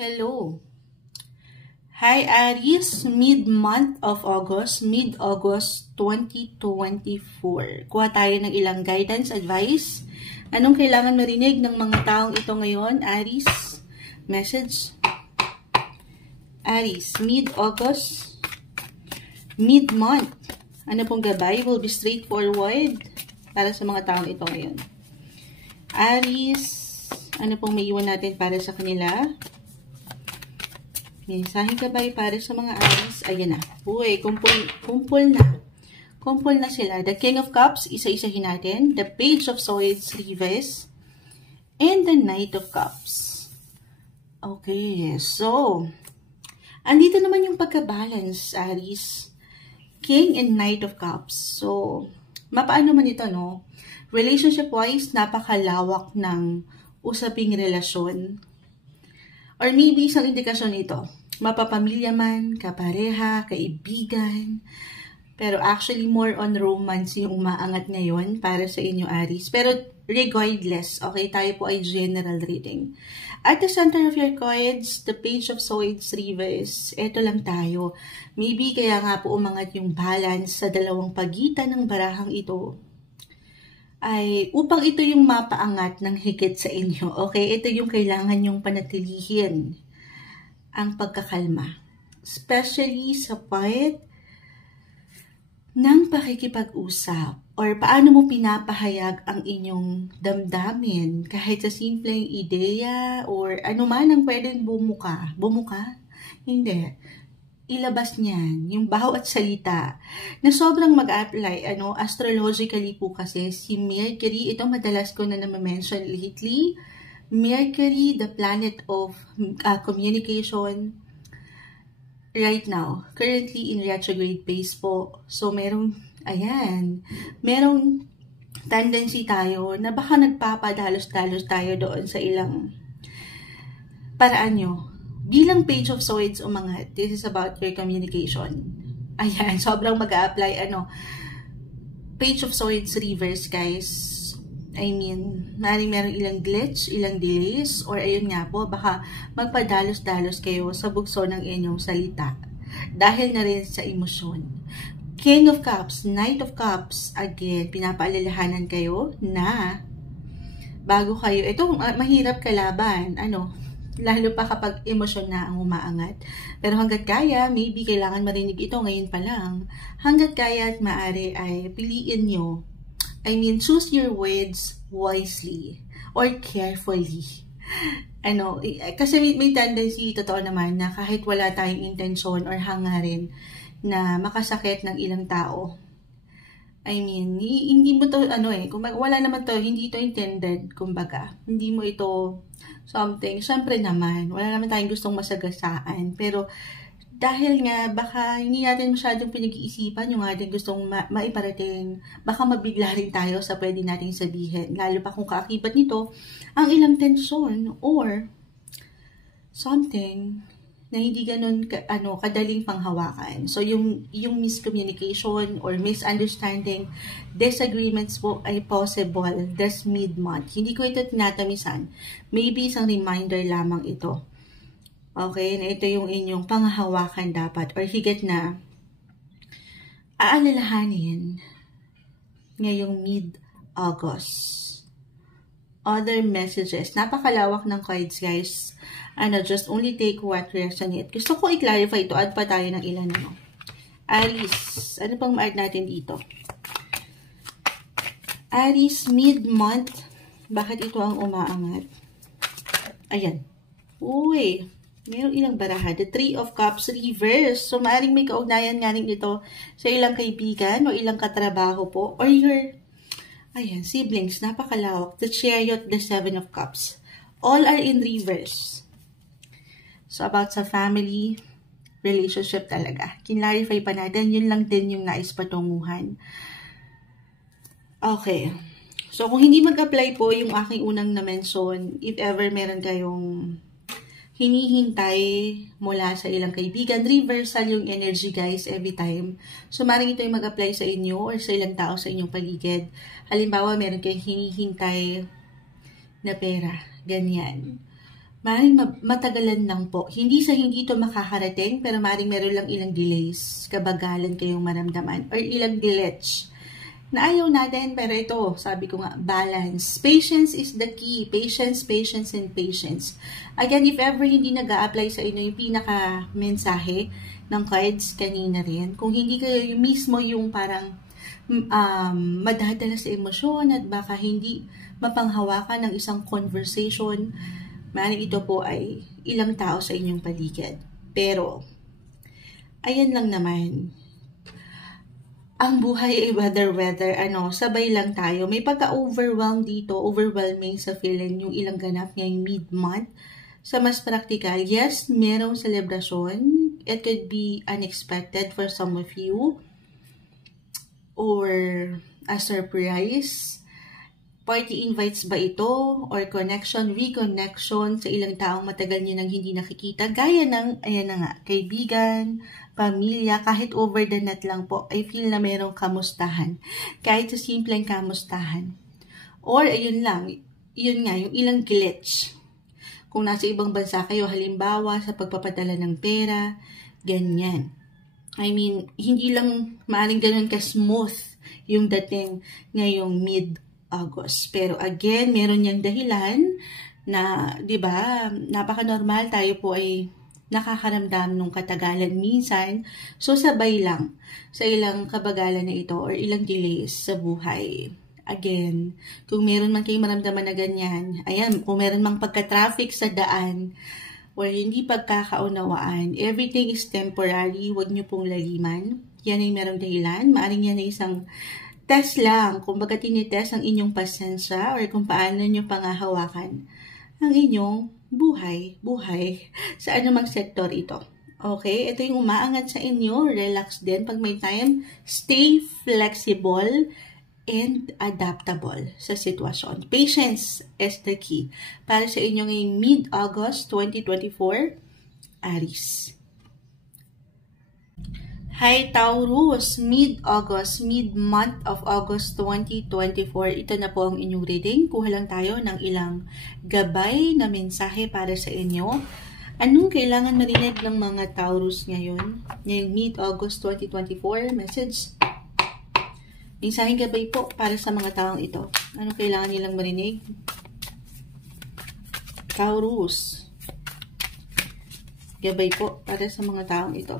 Hello. Hi Aries, mid-month of August, mid-August 2024. Kuha tayo ng ilang guidance, advice. Anong kailangan marinig ng mga taong ito ngayon, Aries? Message. Aries, mid-August, mid-month. Ano pong gabay? Will be straightforward para sa mga taong ito ngayon. Aries, ano pong may iwan natin para sa kanila? Mensaheng gabay para sa mga Aries. Ayan na. Uy, kumpul na. Kumpul na sila. The King of Cups, isa-isahin natin. The Page of Swords, reverse. And the Knight of Cups. Okay, so, andito naman yung pagka-balance, Aries. King and Knight of Cups. So, mapaano man ito, no? Relationship-wise, napakalawak ng usaping relasyon. Or maybe isang indikasyon ito. Mapapamilya man, kapareha, kaibigan. Pero actually, more on romance yung umaangat ngayon para sa inyo, Aries. Pero regardless, okay, tayo po ay general reading. At the center of your cards, the Page of Swords reverse. Ito lang tayo. Maybe kaya nga po umangat yung balance sa dalawang pagitan ng barahang ito. Ay upang ito yung mapaangat ng higit sa inyo. Okay, ito yung kailangan yung panatilihin ang pagkakalma. Especially sa part ng pakikipag-usap or paano mo pinapahayag ang inyong damdamin kahit sa simpleng ideya or ano man ang pwedeng bumuka. Bumuka? Hindi. Ilabas niyan, yung bawat salita na sobrang mag-apply, astrologically po kasi si Mercury, ito madalas ko na mention lately, Mercury, the planet of communication, right now, currently in retrograde phase po. So, merong tendency tayo na baka nagpapadalos-dalos tayo doon sa ilang paraan nyo. Bilang Page of Swords umangat, this is about your communication. Ayan, sobrang mag-a-apply, Page of Swords reverse, guys. I mean, merong ilang glitch, ilang delays, or ayun nga po, baka magpadalos-dalos kayo sa bugso ng inyong salita. Dahil na rin sa emosyon. King of Cups, Knight of Cups, again, pinapaalalahanan kayo na bago kayo, ito mahirap kalaban, lalo pa kapag emosyon na ang umaangat. Pero hanggat kaya, maybe kailangan marinig ito ngayon pa lang. Hanggat kaya at maaari ay piliin nyo. Choose your words wisely or carefully. Kasi may tendency, totoo naman, na kahit wala tayong intensyon or hangarin na makasakit ng ilang tao. Hindi mo to, kung wala naman to, hindi ito intended, kumbaga. Hindi mo ito something. Siyempre naman, wala naman tayong gustong masagasaan. Pero, dahil nga, baka hindi natin masyadong pinag-iisipan yung ating gustong maiparating. Baka mabigla rin tayo sa pwede nating sabihin. Lalo pa kung kaakibat nito, ang ilang tensyon or something na hindi ganun kadaling panghawakan. So, yung miscommunication or misunderstanding, disagreements po ay possible this mid-month. Hindi ko ito tinatamisan. Maybe isang reminder lamang ito. Okay, na ito yung inyong panghahawakan dapat or higit na aalalahanin ngayong mid-August. Other messages. Napakalawak ng cards, guys. Just only take what resonate. Gusto ko i-clarify ito. Add pa tayo ng ilan. Aries. Ano pang ma-add natin dito? Aries, mid-month. Bakit ito ang umaangat? Ayan. Uy. Mayroong ilang baraha. The Three of Cups reverse. So, maaaring may kaugnayan nga rin ito sa ilang kaibigan o ilang katrabaho po. Or your, siblings. Napakalawak. The Chariot, the Seven of Cups. All are in reverse. So, about sa family, relationship talaga. Kinlarify pa natin. Yun lang din yung nais patunguhan. Okay. So, kung hindi mag-apply po yung aking unang na-mention, if ever meron kayong hinihintay mula sa ilang kaibigan, reversal yung energy, guys, every time. So, maaaring ito yung mag-apply sa inyo or sa ilang tao sa inyong paligid. Halimbawa, meron kayong hinihintay na pera. Ganyan. Maaaring matagalan lang po. Hindi sa hindi ito makakarating, pero maaaring meron lang ilang delays, kabagalan kayong maramdaman, or ilang glitch na ayaw natin, pero ito, sabi ko nga, balance. Patience is the key. Patience, patience, and patience. Again, if ever hindi nag-a-apply sa inyo yung pinaka-mensahe ng cards kanina rin, kung hindi kayo mismo yung parang madadala sa emosyon at baka hindi mapanghawakan ng isang conversation, maaaring ito po ay ilang tao sa inyong paligid. Pero, ayan lang naman. Ang buhay ay weather, sabay lang tayo. May pagka-overwhelm dito, overwhelming sa feeling yung ilang ganap ngayong mid-month. Sa mas practical, yes, merong celebration. It could be unexpected for some of you. Or a surprise. Party invites ba ito? Or connection, reconnection sa ilang taong matagal nyo nang hindi nakikita? Gaya ng, ayan na nga, kaibigan, pamilya, kahit over the net lang po, I feel na merong kamustahan. Kahit sa simpleng kamustahan. Or, ayun lang, yun nga, yung ilang glitch. Kung nasa ibang bansa kayo, halimbawa, sa pagpapadala ng pera, ganyan. I mean, hindi lang maaring ganun ka-smooth yung dating ngayong mid-August. Pero again, meron niyang dahilan na, di ba, napaka-normal tayo po ay nakakaramdam nung katagalan minsan. So, sabay lang sa ilang kabagalan na ito or ilang delays sa buhay. Again, kung meron man kayong maramdaman na ganyan, ayan, kung meron mang pagka-traffic sa daan or hindi pagkakaunawaan, everything is temporary, huwag niyo pong laliman. Yan ay merong dahilan. Maaring yan ay isang test lang, kung baga tinitest ang inyong pasensya or kung paano nyo pangahawakan ang inyong buhay sa anumang sektor ito. Okay? Ito yung umaangat sa inyo. Relax din. Pag may time, stay flexible and adaptable sa sitwasyon. Patience is the key para sa inyo ngayong mid-August 2024, Aries. Hi Taurus, mid-August, mid-month of August 2024. Ito na po ang inyong reading. Kuha lang tayo ng ilang gabay na mensahe para sa inyo. Anong kailangan marinig ng mga Taurus ngayon? Ngayong mid-August 2024, message. Mensaheng gabay po para sa mga taong ito. Anong kailangan nilang marinig? Taurus. Gabay po para sa mga taong ito.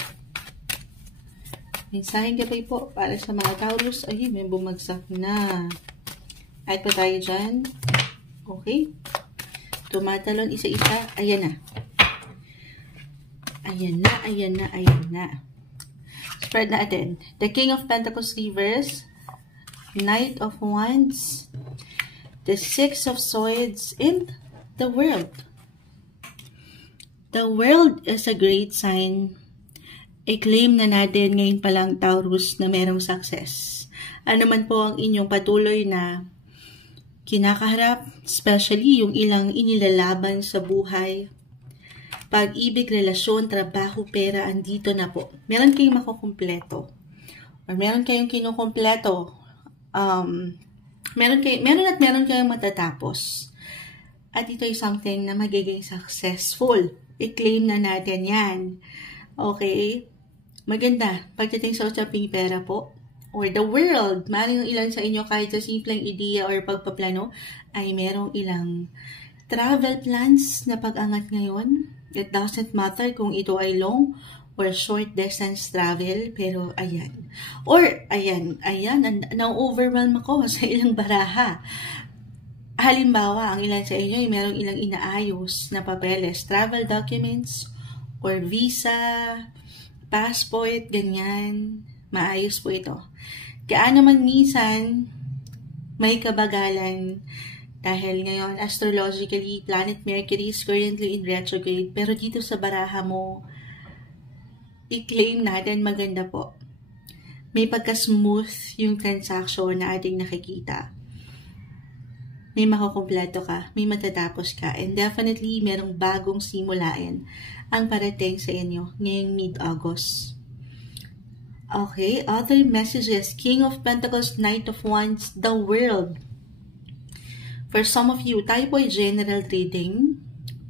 Mensaheng gabay po para sa mga Taurus. Ay, may bumagsak na. Ay pa tayo dyan. Okay. Tumatalon isa-isa. Ayan na. Ayan na, ayan na, ayan na. Spread natin. The King of Pentacles reverse. Knight of Wands. The Six of Swords. And the World. The World is a great sign. I-claim na natin ngayon palang Taurus na merong success. Ano man po ang inyong patuloy na kinakaharap, especially yung ilang inilalaban sa buhay, pag-ibig, relasyon, trabaho, pera, andito na po. Meron kayong makukumpleto. Or meron kayong kinukumpleto. Meron kayong matatapos. At ito ay something na magiging successful. I-claim na natin yan. Okay? Maganda. Pagdating sa usaping pera po, or the world, maaaring yung ilan sa inyo kahit sa simpleng ideya or pagpaplano, ay merong ilang travel plans na pag-angat ngayon. It doesn't matter kung ito ay long or short distance travel, pero ayan. Or, ayan, na-overwhelm ako sa ilang baraha. Halimbawa, ang ilan sa inyo ay merong ilang inaayos na papeles, travel documents, or visa, passport, ganyan. Maayos po ito. Kaya naman minsan, may kabagalan dahil ngayon, astrologically, planet Mercury is currently in retrograde. Pero dito sa baraha mo, i-claim natin maganda po. May pagka-smooth yung transaction na ating nakikita. May makukumpleto ka, may matatapos ka, and definitely merong bagong simulain ang parating sa inyo ngayong mid-August. Okay, other messages. King of Pentacles, Knight of Wands, the World. For some of you, tayo po ay general reading.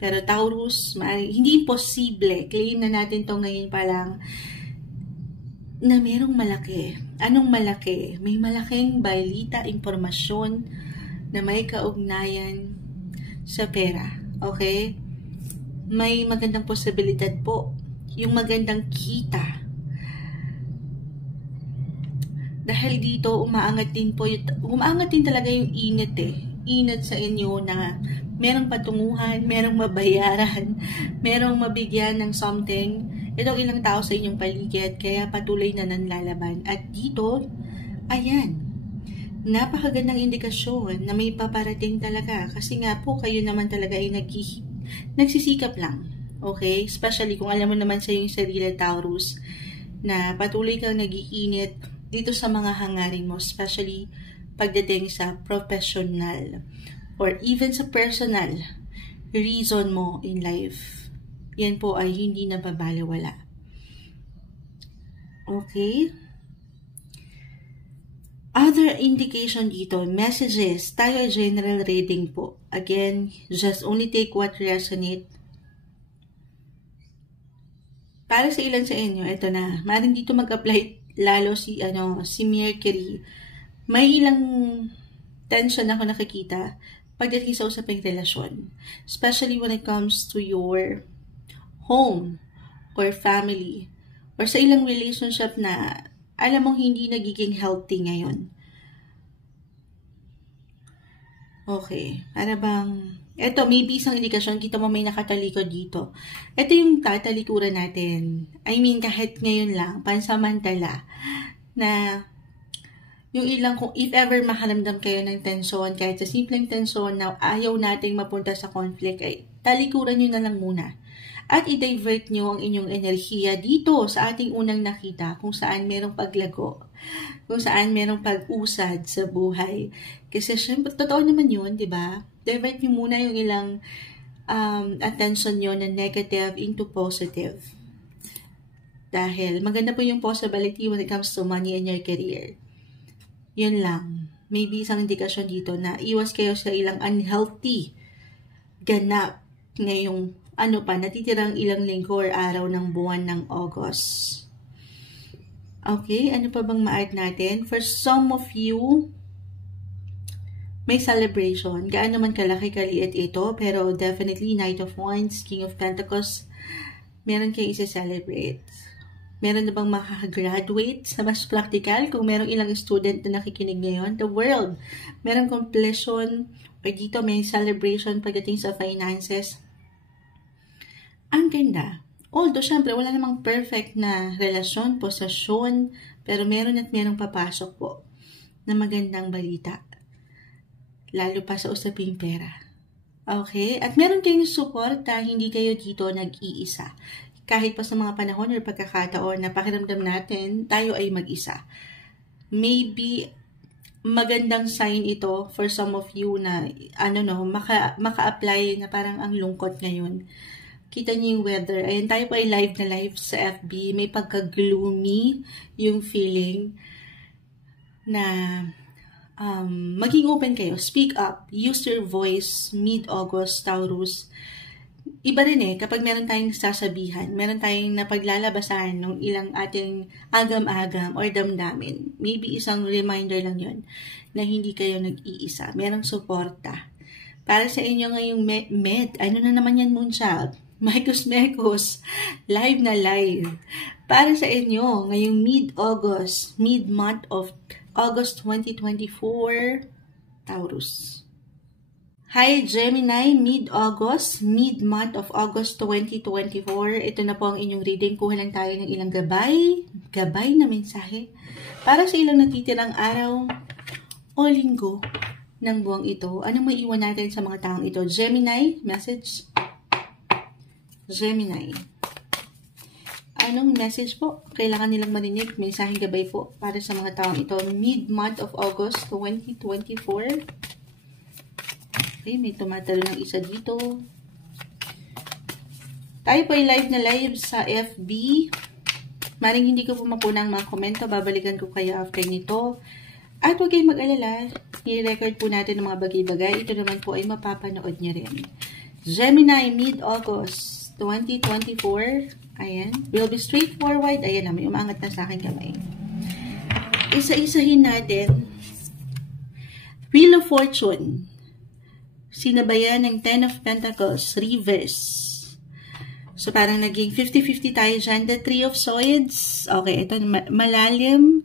Pero Taurus, hindi posible. Claim na natin to ngayon pa lang na merong malaki. Anong malaki? May malaking balita, impormasyon na may kaugnayan sa pera. Okay? May magandang posibilidad po. Yung magandang kita. Dahil dito, umaangat din talaga yung init Init sa inyo na merong patunguhan, merong mabayaran, merong mabigyan ng something. Itong ilang tao sa inyong paligid, kaya patuloy na nanlalaban. At dito, ayan, napakagandang indikasyon na may paparating talaga. Kasi nga po, kayo naman talaga ay nagsisikap lang. Okay? Especially kung alam mo naman sa iyong sarili, Taurus, na patuloy kang nag-iinit dito sa mga hangarin mo, especially pagdating sa professional or even sa personal reason mo in life. Yan po ay hindi nababaliwala. Okay? Other indication dito, messages, tayo general reading po. Again, just only take what resonate. Para sa ilan sa inyo, ito na, maaaring dito mag-apply lalo si Mercury. May ilang tension ako nakikita pagdating sa usaping relasyon. Especially when it comes to your home or family. Or sa ilang relationship na alam mong hindi nagiging healthy ngayon. Okay. Para bang, eto, maybe isang indikasyon, kita mo may nakatalikod dito. Ito yung tatalikuran natin. I mean, kahit ngayon lang, pansamantala, na yung ilang, kung if ever makaramdam kayo ng tensyon, kahit sa simpleng tensyon na ayaw nating mapunta sa conflict, ay talikuran nyo na lang muna. At i-divert nyo ang inyong enerhiya dito sa ating unang nakita, kung saan merong paglago, kung saan merong pag-usad sa buhay. Kasi syempre, totoo naman yun, di ba? Divert nyo muna yung ilang attention nyo na negative into positive. Dahil maganda po yung possibility when it comes to money and your career. Yun lang. Maybe isang indikasyon dito na iwas kayo sa ilang unhealthy ganap ngayong natitirang ilang linggo or araw ng buwan ng August. Okay, ano pa bang ma-add natin? For some of you, may celebration. Gaano man kalaki kaliit ito, pero definitely Knight of Wands, King of Pentacles, meron kayo isa-celebrate. Meron na bang makagraduate sa mas practical? Kung merong ilang student na nakikinig ngayon, the world, merong completion, or dito may celebration pagdating sa finances. Ang ganda. Although, syempre, wala namang perfect na relasyon, posasyon, pero meron at merong papasok po na magandang balita. Lalo pa sa usaping pera. Okay? At meron kayong suporta, hindi kayo dito nag-iisa. Kahit pa sa mga panahon or pagkakataon na pakiramdam natin, tayo ay mag-isa. Maybe, magandang sign ito for some of you na, maka-apply na parang ang lungkot ngayon. Kita niyo yung weather. Ayan, tayo po ay live na live sa FB. May pagka-gloomy yung feeling na maging open kayo. Speak up. Use your voice. Mid-August, Taurus. Iba rin kapag meron tayong sasabihan, meron tayong napaglalabasan ng ilang ating agam-agam or damdamin. Maybe isang reminder lang yon na hindi kayo nag-iisa. Merong suporta. Para sa inyo ngayong ano na naman yan, Moonchild? Mekos, live na live. Para sa inyo ngayong mid-August, mid-month of August 2024, Taurus. Hi Gemini, mid-August, mid-month of August 2024. Ito na po ang inyong reading. Kuha lang tayo ng ilang gabay na mensahe para sa ilang natitirang araw o linggo ng buwang ito. Anong maiiwan natin sa mga taong ito? Gemini, message. Gemini. Anong message po? Kailangan nilang marinig. Mensaheng gabay po para sa mga taong ito. Mid-month of August 2024. Okay, may tumatalo ng isa dito. Tayo po ay live na live sa FB. Maring hindi ko po mapuna ang mga komento. Babalikan ko kayo after nito. At huwag kayong mag-alala. I-record po natin ng mga bagay-bagay. Ito naman po ay mapapanood niya rin. Gemini, mid-August 2024. Ayan. Will be straightforward. Ayan na, may umangat na sa akin kamay. Isa-isahin natin. Wheel of Fortune. Sinabayan ng Ten of Pentacles, reverse. So, parang naging 50-50 tayo dyan. The Three of Swords. Okay, ito malalim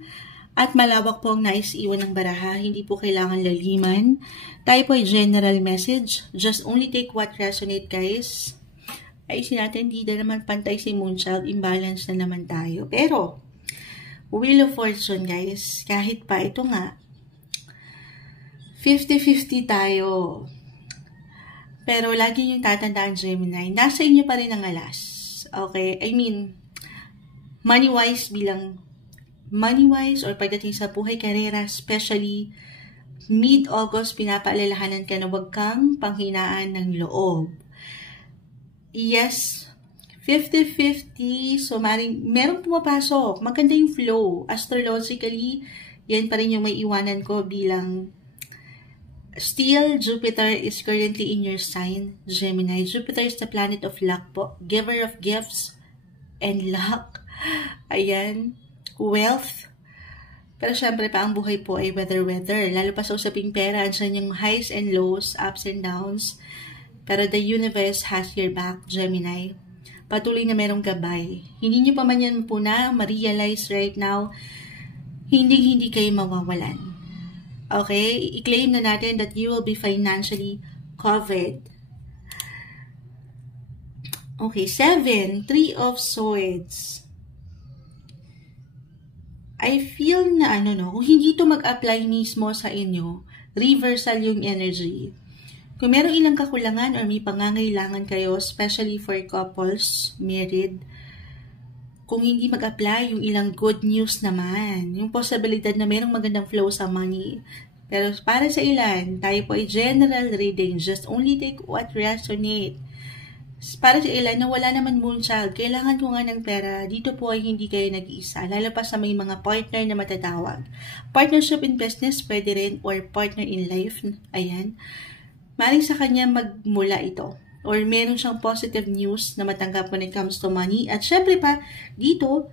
at malawak po ang nais iwan ng baraha. Hindi po kailangan laliman. Tayo po ay general message. Just only take what resonate, guys. Ayusin natin, hindi na naman pantay si Moonchild. Imbalance na naman tayo. Pero, Wheel of Fortune, guys. Kahit pa, ito nga. 50-50 tayo. Pero, lagi yung tatandaan, Gemini. Nasa inyo pa rin ang alas. Okay? I mean, money-wise bilang money-wise or pagdating sa buhay, karera, especially mid-August, pinapaalalahanan ka na huwag kang panghinaan ng loob. Yes, 50-50. So, merong pumapasok. Maganda yung flow. Astrologically, yan pa rin yung may iwanan ko bilang still, Jupiter is currently in your sign, Gemini. Jupiter is the planet of luck po. Giver of gifts and luck. Ayan. Wealth. Pero syempre pa, ang buhay po ay weather-weather. Lalo pa sa usaping pera, andyan yung highs and lows, ups and downs. Pero the universe has your back, Gemini. Patuloy na merong gabay. Hindi nyo pa man yan po na ma-realize right now, hindi kayo mawawalan. Okay? I-claim na natin that you will be financially covered. Okay, 7. Three of Swords. I feel na kung hindi to mag-apply mismo sa inyo, reversal yung energy. Kung merong ilang kakulangan or may pangangailangan kayo, especially for couples, married, kung hindi mag-apply yung ilang good news naman, yung posibilidad na merong magandang flow sa money. Pero para sa ilan, tayo po ay general reading, just only take what resonate. Para sa ilan na wala naman Moonchild, kailangan ko nga ng pera, dito po ay hindi kayo nag-iisa, lalo pa sa may mga partner na matatawag. Partnership in business, pwede rin, or partner in life, ayan. Maring sa kanya magmula ito. Or meron siyang positive news na matanggap when it comes to money. At syempre pa, dito,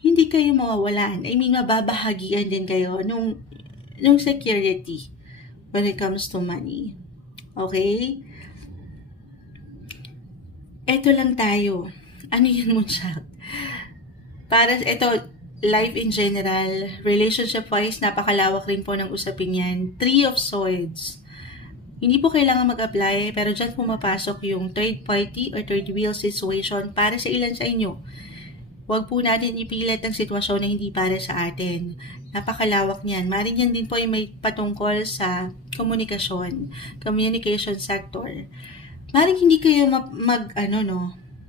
hindi kayo mawawalan. I mean, mababahagian din kayo nung security when it comes to money. Okay? Ito lang tayo. Ano yun mo siya? Para, ito, life in general, relationship-wise, napakalawak rin po ng usapin yan. Three of Swords. Hindi po kailangan mag-apply, pero dyan pumapasok yung third party or third wheel situation para sa ilan sa inyo. Huwag po natin ipilit ang sitwasyon na hindi para sa atin. Napakalawak niyan. Maring yan din po ay may patungkol sa komunikasyon, communication sector. Maring hindi kayo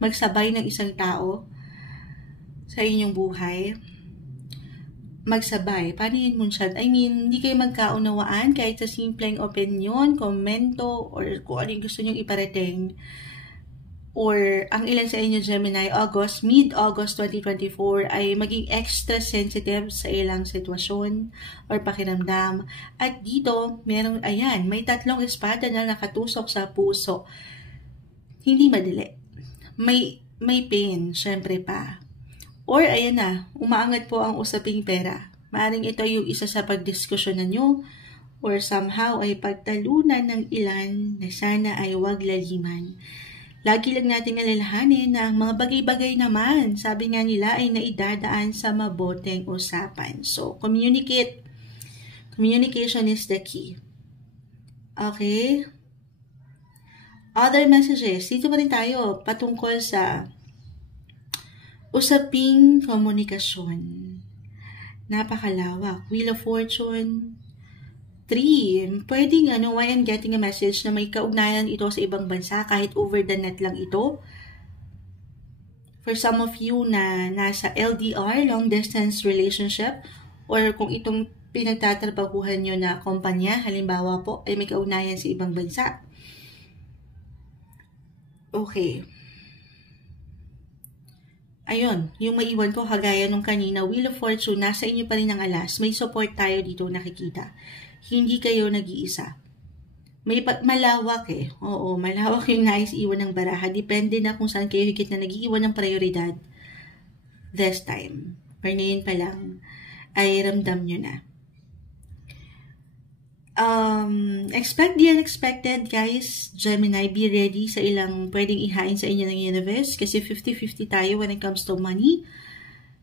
magsabay ng isang tao sa inyong buhay. Magsabay. Paano yun, Moonchild? I mean, hindi kayo magkaunawaan kahit sa simpleng opinion, komento, or kung ano yung gusto nyong iparating. Or, ang ilan sa inyo, Gemini, mid-August 2024, ay maging extra sensitive sa ilang sitwasyon or pakiramdam. At dito, merong, ayan, may tatlong espada na nakatusok sa puso. Hindi madali. May pain, syempre pa. Or, ayan na, umaangat po ang usaping pera. Maaring ito yung isa sa pagdiskusyonan nyo or somehow ay pagtalunan ng ilan na sana ay wag laliman. Lagi lang natin alalahanin na ang mga bagay-bagay naman, sabi nga nila, ay naidadaan sa maboteng usapan. So, communicate. Communication is the key. Okay? Other messages. Dito pa rin tayo patungkol sa usaping komunikasyon. Napakalawak. Wheel of Fortune. 3. Pwedeng why I'm getting a message na may kaugnayan ito sa ibang bansa kahit over the net lang ito. For some of you na nasa LDR, long distance relationship, or kung itong pinagtatrabahuhan nyo na kumpanya, halimbawa po, ay may kaugnayan sa ibang bansa. Okay. Ayun, yung maiwan ko, kagaya nung kanina, Wheel of Fortune, nasa inyo pa rin ang alas. May support tayo dito nakikita. Hindi kayo nag-iisa. malawak eh. Oo, malawak yung nais iwan ng baraha. Depende na kung saan kayo higit na nag-iiwan ng prioridad this time. Or ngayon pa lang, ay ramdam nyo na. Expect the unexpected, guys. Gemini, be ready sa ilang pwedeng ihain sa inyo ng universe. Kasi 50-50 tayo when it comes to money.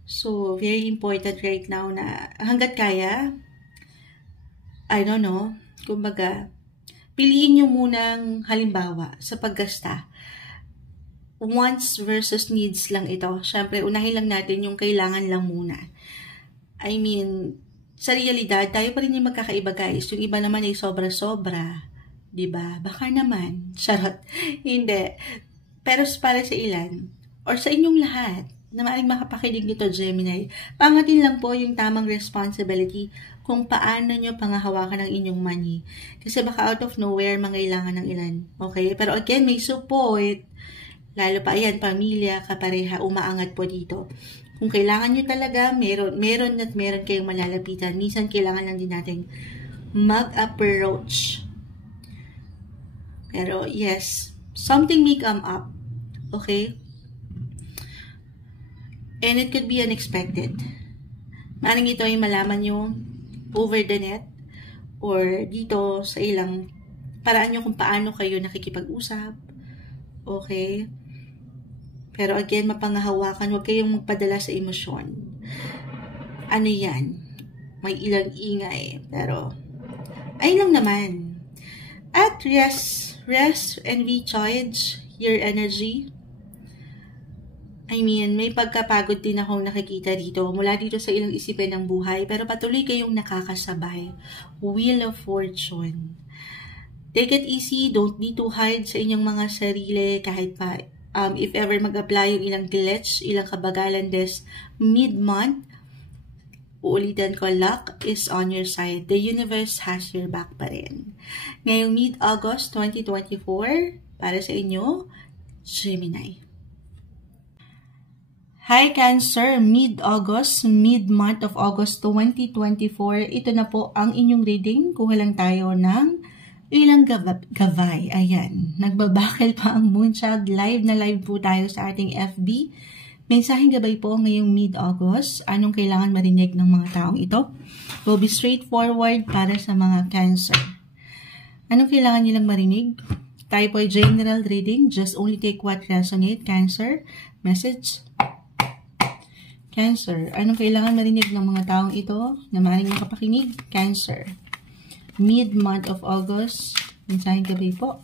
So, very important right now na hanggat kaya, I don't know, kumbaga, piliin nyo munang halimbawa sa paggasta. Wants versus needs lang ito. Siyempre, unahin lang natin yung kailangan lang muna. I mean, sa realidad, tayo pa rin yung magkakaiba, guys. Yung iba naman ay sobra-sobra. Diba? Baka naman. Charot. Hindi. Pero para sa ilan, or sa inyong lahat, na maaaring makapakinig nito, Gemini, pangatin lang po yung tamang responsibility kung paano nyo pangahawakan ang inyong money. Kasi baka out of nowhere, mangailangan ng ilan. Okay? Pero again, may support. Lalo pa, ayan, pamilya, kapareha, umaangat po dito. Kung kailangan nyo talaga, meron kayong malalapitan. Minsan, kailangan lang din natin mag-approach. Pero, yes, something may come up. Okay? And it could be unexpected. Maaaring ito ay malaman nyo over the net or dito sa ilang paraan nyo kung paano kayo nakikipag-usap. Okay? Pero again, mapangahawakan, huwag kayong magpadala sa emosyon. Ano yan? May ilang ingay. Pero, ayun lang naman. At rest and recharge your energy. I mean, may pagkapagod din akong nakikita dito mula dito sa ilang isipin ng buhay, pero patuloy kayong nakakasabay. Wheel of Fortune. Take it easy, don't be too hard sa inyong mga sarili kahit pa if ever mag-apply yung ilang glitch, ilang kabagalan this mid-month, uulitin ko, luck is on your side. The universe has your back pa rin. Ngayong mid-August 2024, para sa inyo, Gemini. Hi Cancer, mid-August, mid-month of August 2024, ito na po ang inyong reading. Kuha lang tayo ng ilang gabay. Ayan, nagbabakil pa ang Moonchild. Live na live po tayo sa ating FB. Mensaheng gabay po ngayong mid-August. Anong kailangan marinig ng mga taong ito? Will be straightforward para sa mga Cancer. Anong kailangan nilang marinig? Tayo po ay general reading. Just only take what resonate, Cancer. Message. Cancer, anong kailangan marinig ng mga taong ito na maaaring makapakinig? Cancer. Mid-month of August. Mensaheng gabi po.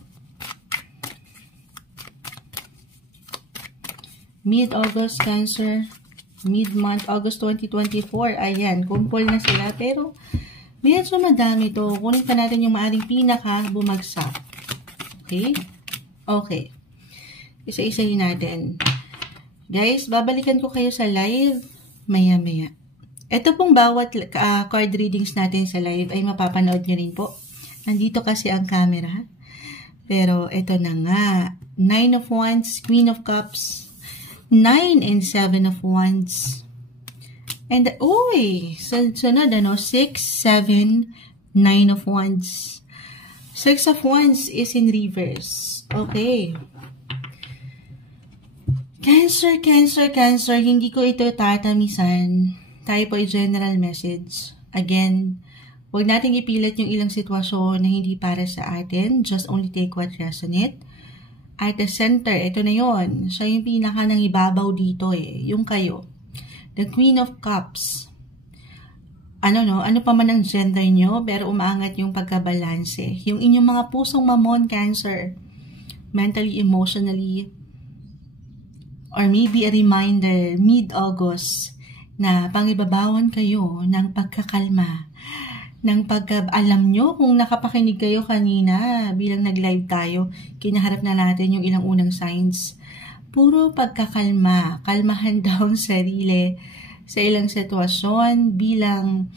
Mid-August, Cancer. Mid-month, August 2024. Ayan, kumpol na sila. Pero, medyo madami to. Kunin pa natin yung maaaring pinaka-bumagsak. Okay? Okay. Isa-isahin natin. Guys, babalikan ko kayo sa live maya-maya. Ito pong bawat card readings natin sa live ay mapapanood nyo rin po. Nandito kasi ang camera. Pero ito na nga. 9 of Wands, Queen of Cups, 9 and 7 of Wands. And, uy, sunod ano, 6, 7, 9 of Wands. 6 of Wands is in reverse. Okay. Cancer, Cancer, Cancer, hindi ko ito tatamisan. Tayo po ay general message. Again, huwag nating ipilit yung ilang sitwasyon na hindi para sa atin. Just only take what resonate. At the center, ito na yon. Siya yung pinaka nang ibabaw dito eh. Yung kayo. The Queen of Cups. Ano pa man ang gender nyo, pero umaangat yung pagkabalanse. Yung inyong mga pusong mamon, Cancer. Mentally, emotionally, or maybe a reminder, mid-August, na pangibabawan kayo ng pagkakalma, ng pagka-alam nyo kung nakapakinig kayo kanina bilang nag-live tayo, kinaharap na natin yung ilang unang signs. Puro pagkakalma, kalmahan daw ang sarili sa ilang sitwasyon bilang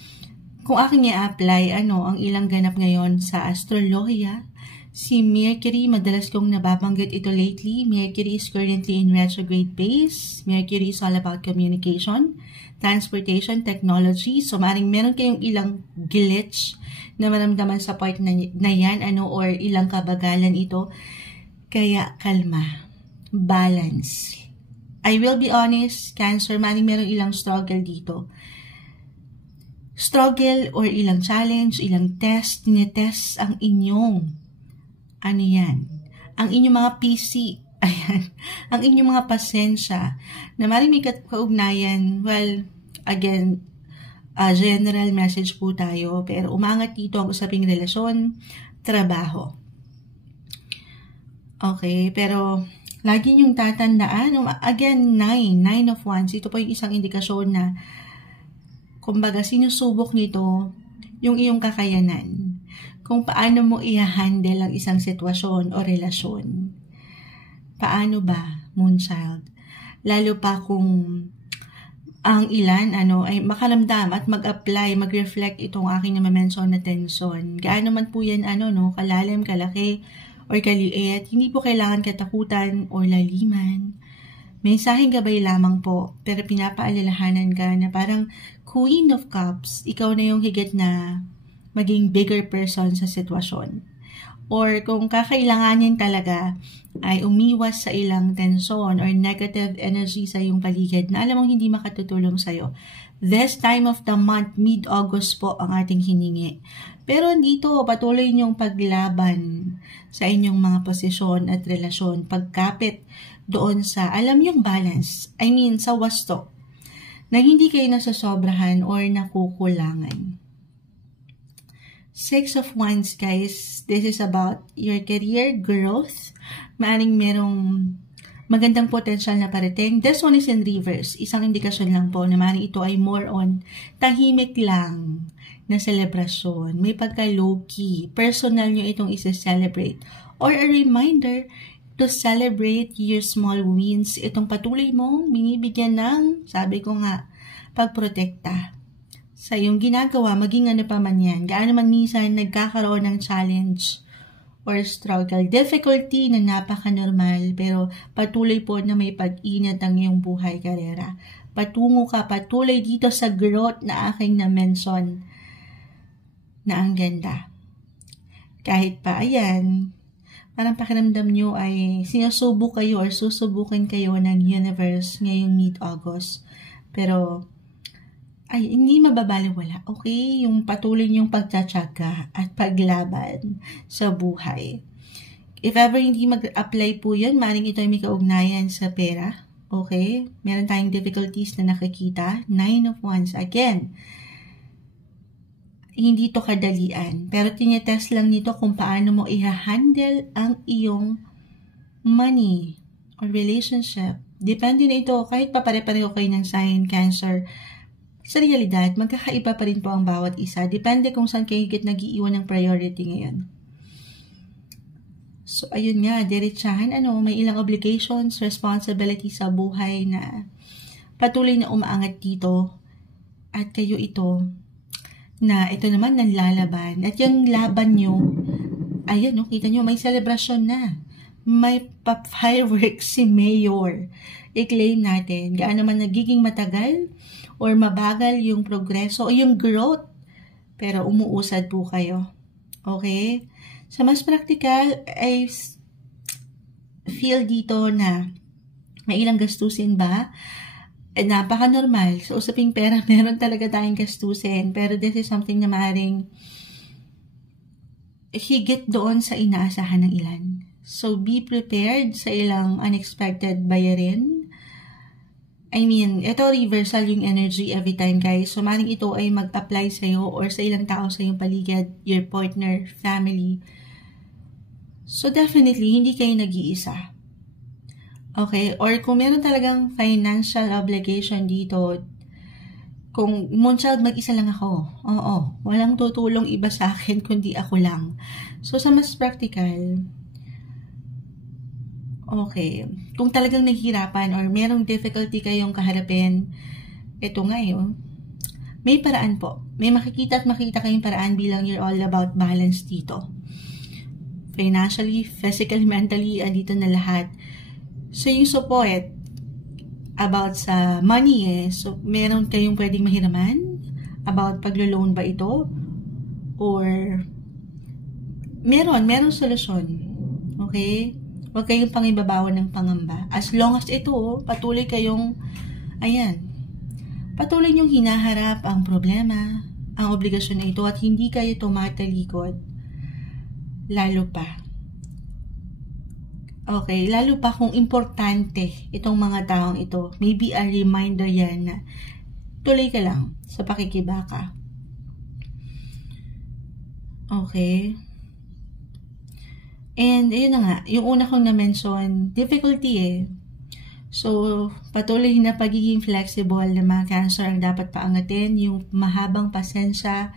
kung aking i-apply, ang ilang ganap ngayon sa astrolohiya. Si Mercury, madalas kong nababanggit ito lately. Mercury is currently in retrograde phase. Mercury is all about communication, transportation, technology. So, maaaring meron kayong ilang glitch na maramdaman sa point na yan, or ilang kabagalan ito. Kaya kalma, balance. I will be honest, Cancer, maring meron ilang struggle dito. Struggle or ilang challenge, ilang test, tinetest ang inyong, ang inyong mga PC, ayan, ang inyong mga pasensya, na maring may kaugnayan, well, again, general message po tayo, pero umangat dito ang usaping relasyon, trabaho. Okay, pero lagi niyong tatandaan, again, 9 of Wands, ito po yung isang indikasyon na, kumbaga, sinusubok nito yung iyong kakayanan, kung paano mo i-handle ang isang sitwasyon o relasyon. Paano ba, Moonchild? Lalo pa kung ang ilan ay makaramdam at mag-apply, mag-reflect itong aking na-mention na tension. Gaano man po yan kalalim, kalaki, or kaliit, hindi po kailangan katakutan o laliman. Mensaheng gabay lamang po, pero pinapaalalahanan ka na parang Queen of Cups, ikaw na yung higit na maging bigger person sa sitwasyon. Or kung kakailanganin talaga, ay umiwas sa ilang tension or negative energy sa iyong paligid na alam mong hindi makatutulong sa'yo. This time of the month, mid-August po ang ating hiningi. Pero dito, patuloy niyong paglaban sa inyong mga posisyon at relasyon, pagkapit doon sa, alam yung balance, sa wasto, na hindi kayo nasasobrahan or nakukulangan. 6 of Wands, guys, this is about your career growth. Maaring merong magandang potential na parating. This one is in reverse. Isang indikasyon lang po na maaring ito ay more on tahimik lang na selebrasyon. May pagka low-key. Personal nyo itong isa-celebrate. Or a reminder to celebrate your small wins. Itong patuloy mong binibigyan ng, sabi ko nga, pagprotekta sa iyong ginagawa, maging ano pa man yan. Gaano man minsan nagkakaroon ng challenge or struggle, difficulty na napaka-normal, pero patuloy po na may pag-inat ang iyong buhay, karera. Patungo ka patuloy dito sa growth na aking na-mention na ang ganda. Kahit pa, ayan, parang pakiramdam nyo ay sinusubok kayo or susubukin kayo ng universe ngayong mid-August. Pero, ay, hindi mababaliwala, okay? Yung patuloy niyong pagtsatsaga at paglaban sa buhay. If ever hindi mag-apply po yun, maaaring ito ay may kaugnayan sa pera, okay? Meron tayong difficulties na nakikita. 9 of Wands, again, hindi to kadalian, pero tinetest lang nito kung paano mo i-handle ang iyong money or relationship. Depende na ito, kahit pa pare-pareho kayo ng sign, Cancer, sa realidad, magkakaiba pa rin po ang bawat isa. Depende kung saan kayo higit nag-iiwan ng priority ngayon. So, ayun nga, diretsahan, may ilang obligations, responsibilities sa buhay na patuloy na umaangat dito. At kayo ito, na ito naman nanlalaban. At yung laban nyo, ayan, kita nyo, may celebration na. May fireworks si Mayor. I-claim natin. Gaano man nagiging matagal or mabagal yung progreso o yung growth, pero umuusad po kayo. Okay? Sa mas practical, I feel dito na may ilang gastusin ba? Napaka-normal. Sa usaping pera, meron talaga tayong gastusin. Pero this is something na maaaring higit doon sa inaasahan ng ilan. So, be prepared sa ilang unexpected bayarin. Ito reversal yung energy every time, guys. So, maaaring ito ay mag-apply sa'yo or sa ilang tao sa iyong paligid, your partner, family. So, definitely, hindi kayo nag-iisa. Okay? Or kung meron talagang financial obligation dito, kung Moonchild, mag-isa lang ako. Oo. Walang tutulong iba sa akin, kundi ako lang. So, sa mas practical, okay. Kung talagang naghihirapan or merong difficulty kayong kaharapin, ito nga may paraan po. May makikita kayong paraan bilang you're all about balance dito. Financially, physically, mentally, andito na lahat. So, yung support about sa money so meron kayong pwedeng mahiraman about paglo-loan ba ito? or merong solusyon. Okay? Huwag kayong pangibabawan ng pangamba. As long as ito, patuloy kayong, patuloy niyong hinaharap ang problema, ang obligasyon na ito, at hindi kayo tumatalikod, lalo pa. Okay, lalo pa kung importante itong mga taong ito. Maybe a reminder yan na tuloy ka lang sa pakikibaka. Okay. And, ayun na nga, yung una kong na-mention, difficulty So, patuloy na pagiging flexible na mga Cancer ang dapat paangatin, yung mahabang pasensya.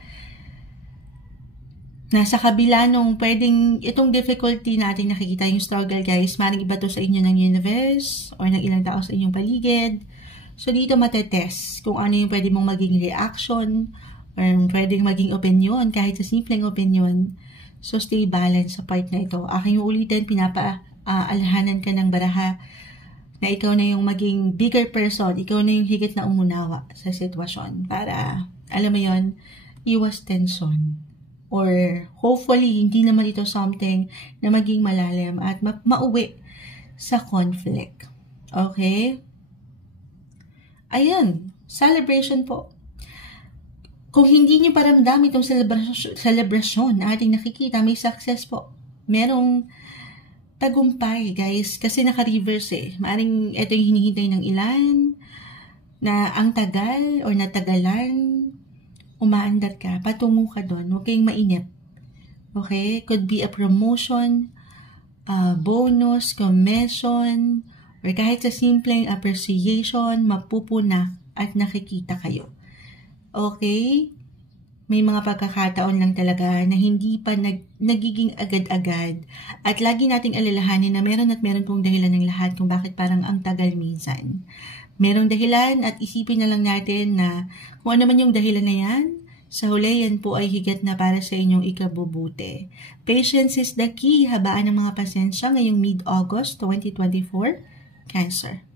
Nasa kabila nung pwedeng, itong difficulty natin nakikita yung struggle guys, maring iba to sa inyo ng universe or ng ilang tao sa inyong paligid. So, dito matetest kung ano yung pwede mong maging reaction or pwedeng maging opinion, kahit sa simpleng opinion. So, stay balanced sa part na ito. Aking ulitin, pinapaalhanan ka ng baraha na ikaw na yung maging bigger person, ikaw na yung higit na umunawa sa sitwasyon para, alam mo yon, iwas tension. Or hopefully, hindi naman ito something na maging malalim at mauwi sa conflict. Okay? Ayan, celebration po. Kung hindi nyo paramdam itong celebration na ating nakikita, may success po. Merong tagumpay, guys. Kasi naka-reverse Maaring ito yung hinihintay ng ilan na ang tagal or natagalan, umaandar ka, patungo ka doon. Huwag kayong mainip. Okay? Could be a promotion, bonus, commission, or kahit sa simpleng appreciation, mapupuna at nakikita kayo. Okay? May mga pagkakataon lang talaga na hindi pa nagiging agad-agad. At lagi nating alalahanin na meron pong dahilan ng lahat kung bakit parang ang tagal minsan. Merong dahilan at isipin na lang natin na kung ano man yung dahilan na yan, sa huli yan po ay higit na para sa inyong ikabubuti. Patience is the key. Habaan ng mga pasensya ngayong mid-August 2024, Cancer.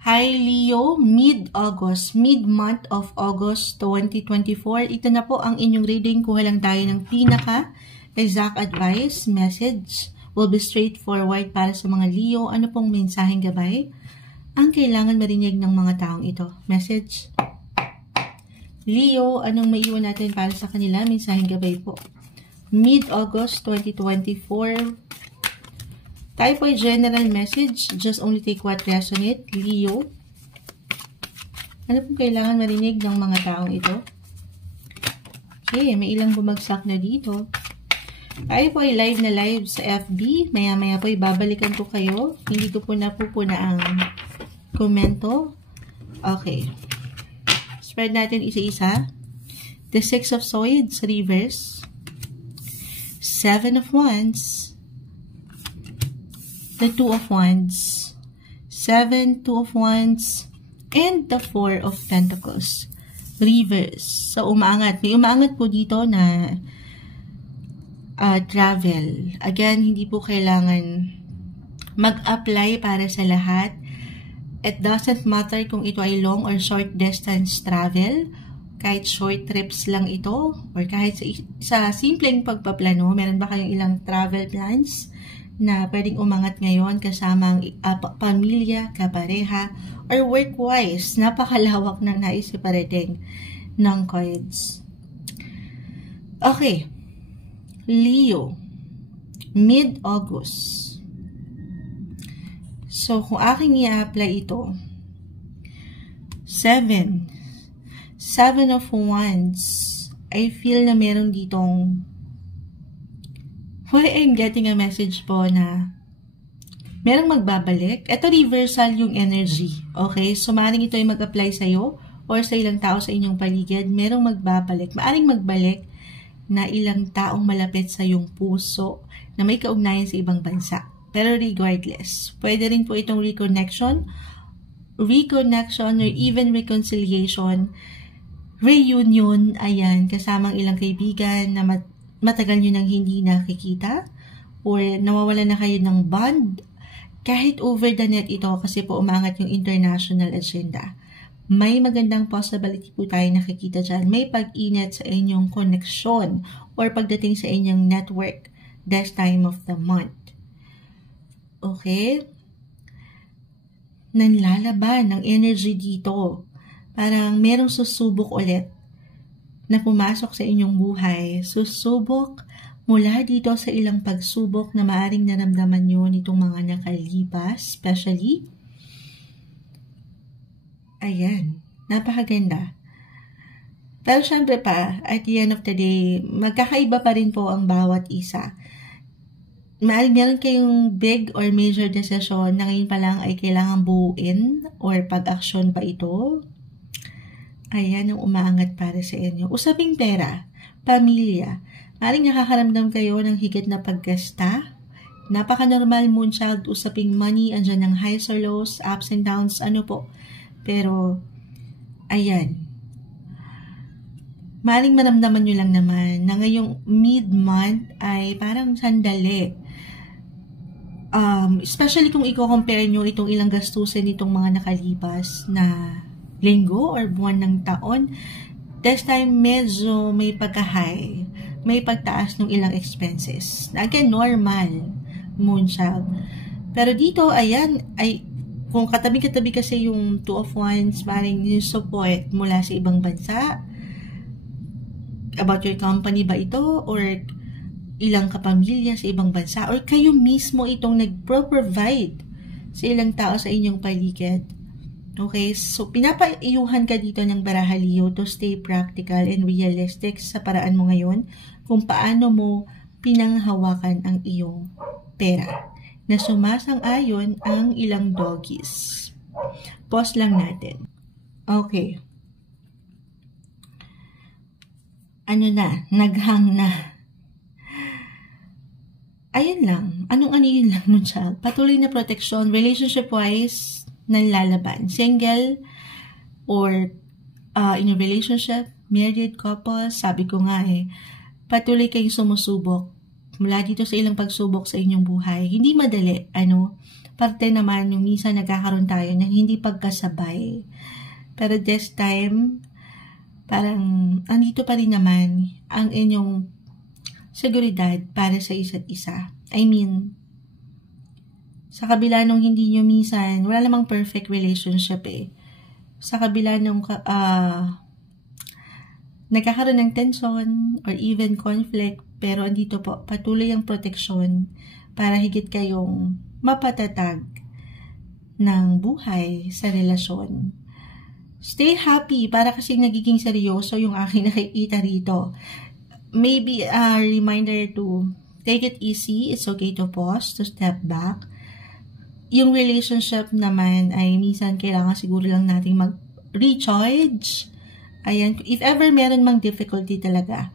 Hi Leo, mid-month of August 2024. Ito na po ang inyong reading. Kuha lang tayo ng pinaka-exact advice, message. Will be straightforward para sa mga Leo. Ano pong mensaheng gabay ang kailangan marinig ng mga taong ito? Message. Leo, anong maiwan natin para sa kanila? Mensaheng gabay po. Mid-August 2024. Tayo po ay general message. Just only take what resonate. Leo. Ano pong kailangan marinig ng mga taong ito? Okay, may ilang bumagsak na dito. Tayo po ay live na live sa FB. Maya-maya po ibabalikan ko kayo. Hindi ko po napupuna ang komento. Okay. Spread natin isa-isa. The Six of Swords, reverse. Seven of Wands. The Two of Wands, 7, 2 of Wands, and the 4 of Pentacles, reverse. So, umaangat. May umaangat po dito na travel. Again, hindi po kailangan mag-apply para sa lahat. It doesn't matter kung ito ay long or short distance travel. Kahit short trips lang ito, or kahit sa simpleng pagpaplano, meron ba kayong ilang travel plans na pwedeng umangat ngayon kasama ang pamilya, kapareha, or work-wise? Napakalawak ng nais iparating ng cards. Okay. Leo. Mid-August. So, kung aking i-apply ito, 7 of Wands, I feel na meron ditong I'm getting a message po na merong magbabalik. Ito reversal yung energy. Okay? So, maaaring ito ay mag-apply sa'yo or sa ilang tao sa inyong paligid. Merong magbabalik. Maaaring magbalik na ilang taong malapit sa iyong puso na may kaugnayan sa ibang bansa. Pero regardless, pwede rin po itong reconnection or even reconciliation, reunion, ayan, kasamang ilang kaibigan na matagal nyo nang hindi nakikita or nawawalan na kayo ng bond kahit over the net ito kasi po umangat yung international agenda. may magandang possibility po tayo nakikita dyan. May pag-init sa inyong connection or pagdating sa inyong network this time of the month. Okay? Nanlalaban ng energy dito. Parang merong susubok ulit na pumasok sa inyong buhay. Susubok mula dito sa ilang pagsubok na maaring naramdaman nyo nitong mga nakalipas, especially. Ayan, napakaganda. Pero syempre pa, at the end of the day, magkakaiba pa rin po ang bawat isa. Maaring meron kayong big or major decision na ngayon pa lang ay kailangan buuin or pag-aksyon pa ito. Ayan ang umaangat para sa inyo. Usaping pera, pamilya. Maaring nakakaramdam kayo ng higit na paggasta. Napaka-normal moonchild, usaping money, andyan ng highs or lows, ups and downs, ano po. Pero, ayan. Maaring maramdaman nyo lang naman na ngayong mid-month ay parang sandali. Especially kung i-compare nyo itong ilang gastusin itong mga nakalipas na linggo or buwan ng taon. This time, medyo may pagka-high. May pagtaas ng ilang expenses. Again, normal, moonchild. Pero dito, ayan, ay kung katabi-katabi kasi yung Two of Wands, parang yung support mula sa ibang bansa, about your company ba ito, or ilang kapamilya sa ibang bansa, or kayo mismo itong nagpro-provide sa ilang tao sa inyong paligid. Okay, so pinapaiyuhan ka dito ng Barahalio to stay practical and realistic sa paraan mo ngayon kung paano mo pinanghawakan ang iyong pera na sumasang-ayon ang ilang doggies. Pause lang natin. Okay. Ano na? Naghang na. Ayun lang. Anong yun lang mo, child? Patuloy na protection, relationship-wise, nanlalaban. Single or in a relationship, married couple, sabi ko nga patuloy kayong sumusubok mula dito sa ilang pagsubok sa inyong buhay. Hindi madali, parte naman yung minsan nagkakaroon tayo ng hindi pagkasabay. Pero this time, parang andito pa rin naman ang inyong seguridad para sa isa't isa. I mean, sa kabila nung hindi nyo minsan, wala namang perfect relationship Sa kabila nung nagkakaroon ng tension or even conflict, pero andito po, patuloy ang proteksyon para higit kayong mapatatag ng buhay sa relasyon. Stay happy para kasi nagiging seryoso yung aking nakikita rito. Maybe a reminder to take it easy. It's okay to pause, to step back. Yung relationship naman ay minsan kailangan siguro lang nating mag-recharge. Ayan, if ever meron mang difficulty talaga.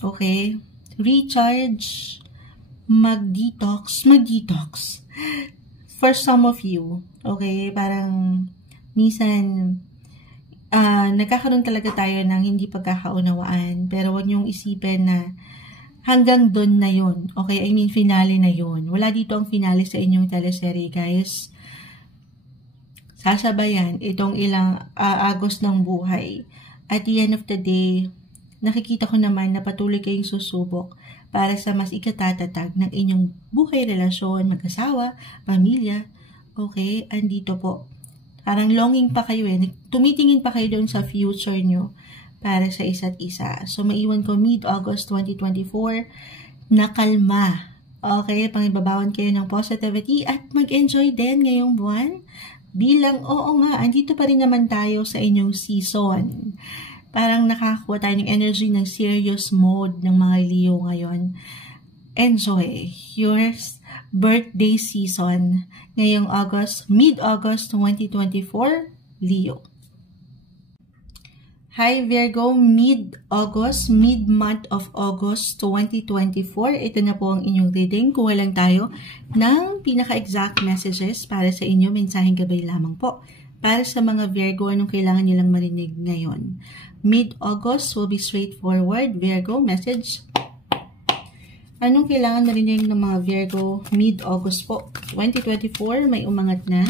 Okay? Recharge, mag-detox. For some of you, okay, parang minsan nagkakaroon talaga tayo ng hindi pagkakaunawaan, pero huwag niyong isipin na hanggang doon na yun. Okay, I mean finale na yun. Wala dito ang finale sa inyong teleserye, guys. Sasabayan itong ilang agos ng buhay. At the end of the day, nakikita ko naman na patuloy kayong susubok para sa mas ikatatatag ng inyong buhay, relasyon, mag-asawa, pamilya. Okay, andito po. Parang longing pa kayo tumitingin pa kayo doon sa future nyo para sa isa't isa. So, maiwan ko mid-August 2024, nakalma. Okay, pangibabawan kayo ng positivity at mag-enjoy din ngayong buwan. Bilang, oo nga, andito pa rin naman tayo sa inyong season. Parang nakakuha tayo ng energy ng serious mode ng mga Leo ngayon. Enjoy your birthday season ngayong mid-August 2024, Leo. Hi Virgo, mid-month of August 2024. Ito na po ang inyong reading. Kuha lang tayo ng pinaka-exact messages para sa inyo. Mensaheng gabay lamang po. Para sa mga Virgo, anong kailangan nilang marinig ngayon? Mid-August will be straightforward. Virgo, message. Anong kailangan marinig ng mga Virgo mid-August po? 2024, may umangat na.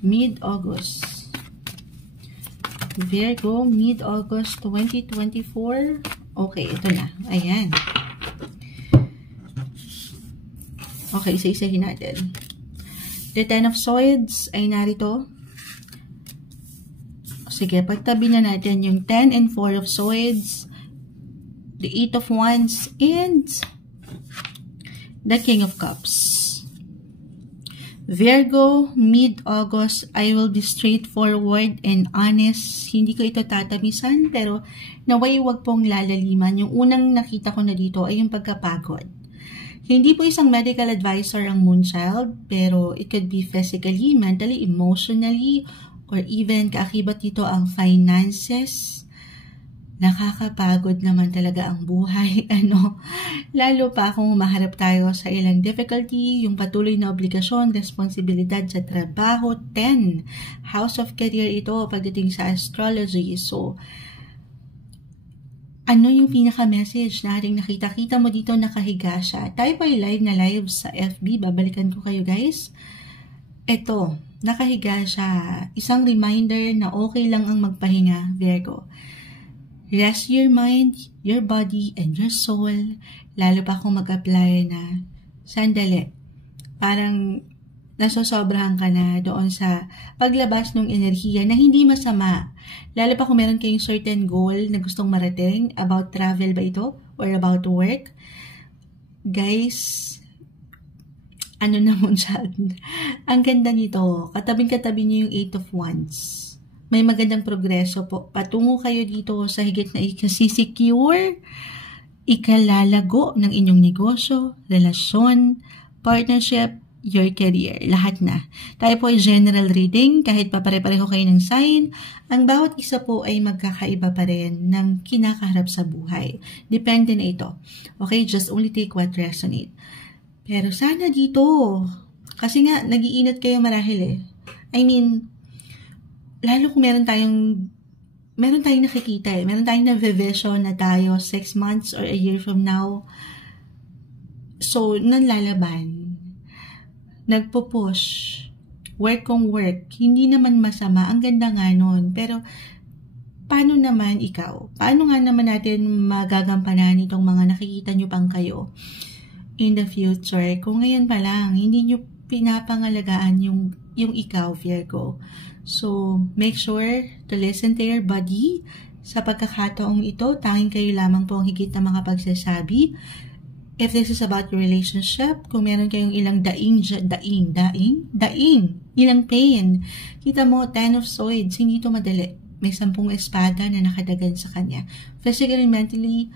Mid-August. Virgo, mid-August 2024. Okay, ito na. Ayan. Okay, isa-isahin natin. The Ten of Swords ay narito. Sige, pagtabi na natin yung 10 and 4 of Swords, the 8 of Wands, and the King of Cups. Virgo, mid-August, I will be straightforward and honest. Hindi ko ito tatamisan, pero naway wag pong lalaliman. Yung unang nakita ko na dito ay yung pagkapagod. Hindi po isang medical advisor ang Moonchild, pero it could be physically, mentally, emotionally, or even kaakibat dito ang finances. Nakakapagod naman talaga ang buhay, lalo pa kung maharap tayo sa ilang difficulty, yung patuloy na obligasyon, responsibilidad sa trabaho. 10, House of Career ito pagdating sa astrology. So, ano yung pinaka-message natin nakita-kita mo dito, nakahiga siya. Tayo pa live na live sa FB, babalikan ko kayo guys. Ito, nakahiga siya. Isang reminder na okay lang ang magpahinga, Virgo. Rest your mind, your body, and your soul. Lalo pa kung mag-apply na sandali. Parang nasosobrahan ka na doon sa paglabas ng enerhiya na hindi masama. Lalo pa kung meron kayong certain goal na gustong marating, about travel ba ito? Or about work? Guys, ano naman siya? Ang ganda nito. Katabing-katabi niyo yung 8 of Wands. May magandang progreso po. Patungo kayo dito sa higit na ikasisecure, ikalalago ng inyong negosyo, relasyon, partnership, your career. Lahat na. Tayo po ay general reading. Kahit pa pare-pareho kayo ng sign, ang bawat isa po ay magkakaiba pa rin ng kinakaharap sa buhay. Depende na ito. Okay? Just only take what resonate. Pero sana dito, kasi nga, nag-iinat kayo marahil I mean, lalo kung meron tayong nakikita meron tayong na-vision na tayo 6 months or a year from now. So, nanlalaban, nagpo-push, work kong work, hindi naman masama, ang ganda nga nun. Pero, paano naman ikaw? Paano nga naman natin magagampanan itong mga nakikita nyo pang kayo in the future? Kung ngayon pa lang, hindi nyo pinapangalagaan yung ikaw, Virgo. So, make sure to listen to your body. Sa pagkakataong ito, tanging kayo lamang po ang higit na makapagsasabi. If this is about your relationship, kung meron kayong ilang ilang pain. Kita mo, 10 of Swords, hindi ito madali. May 10 espada na nakadagan sa kanya. Physically, mentally,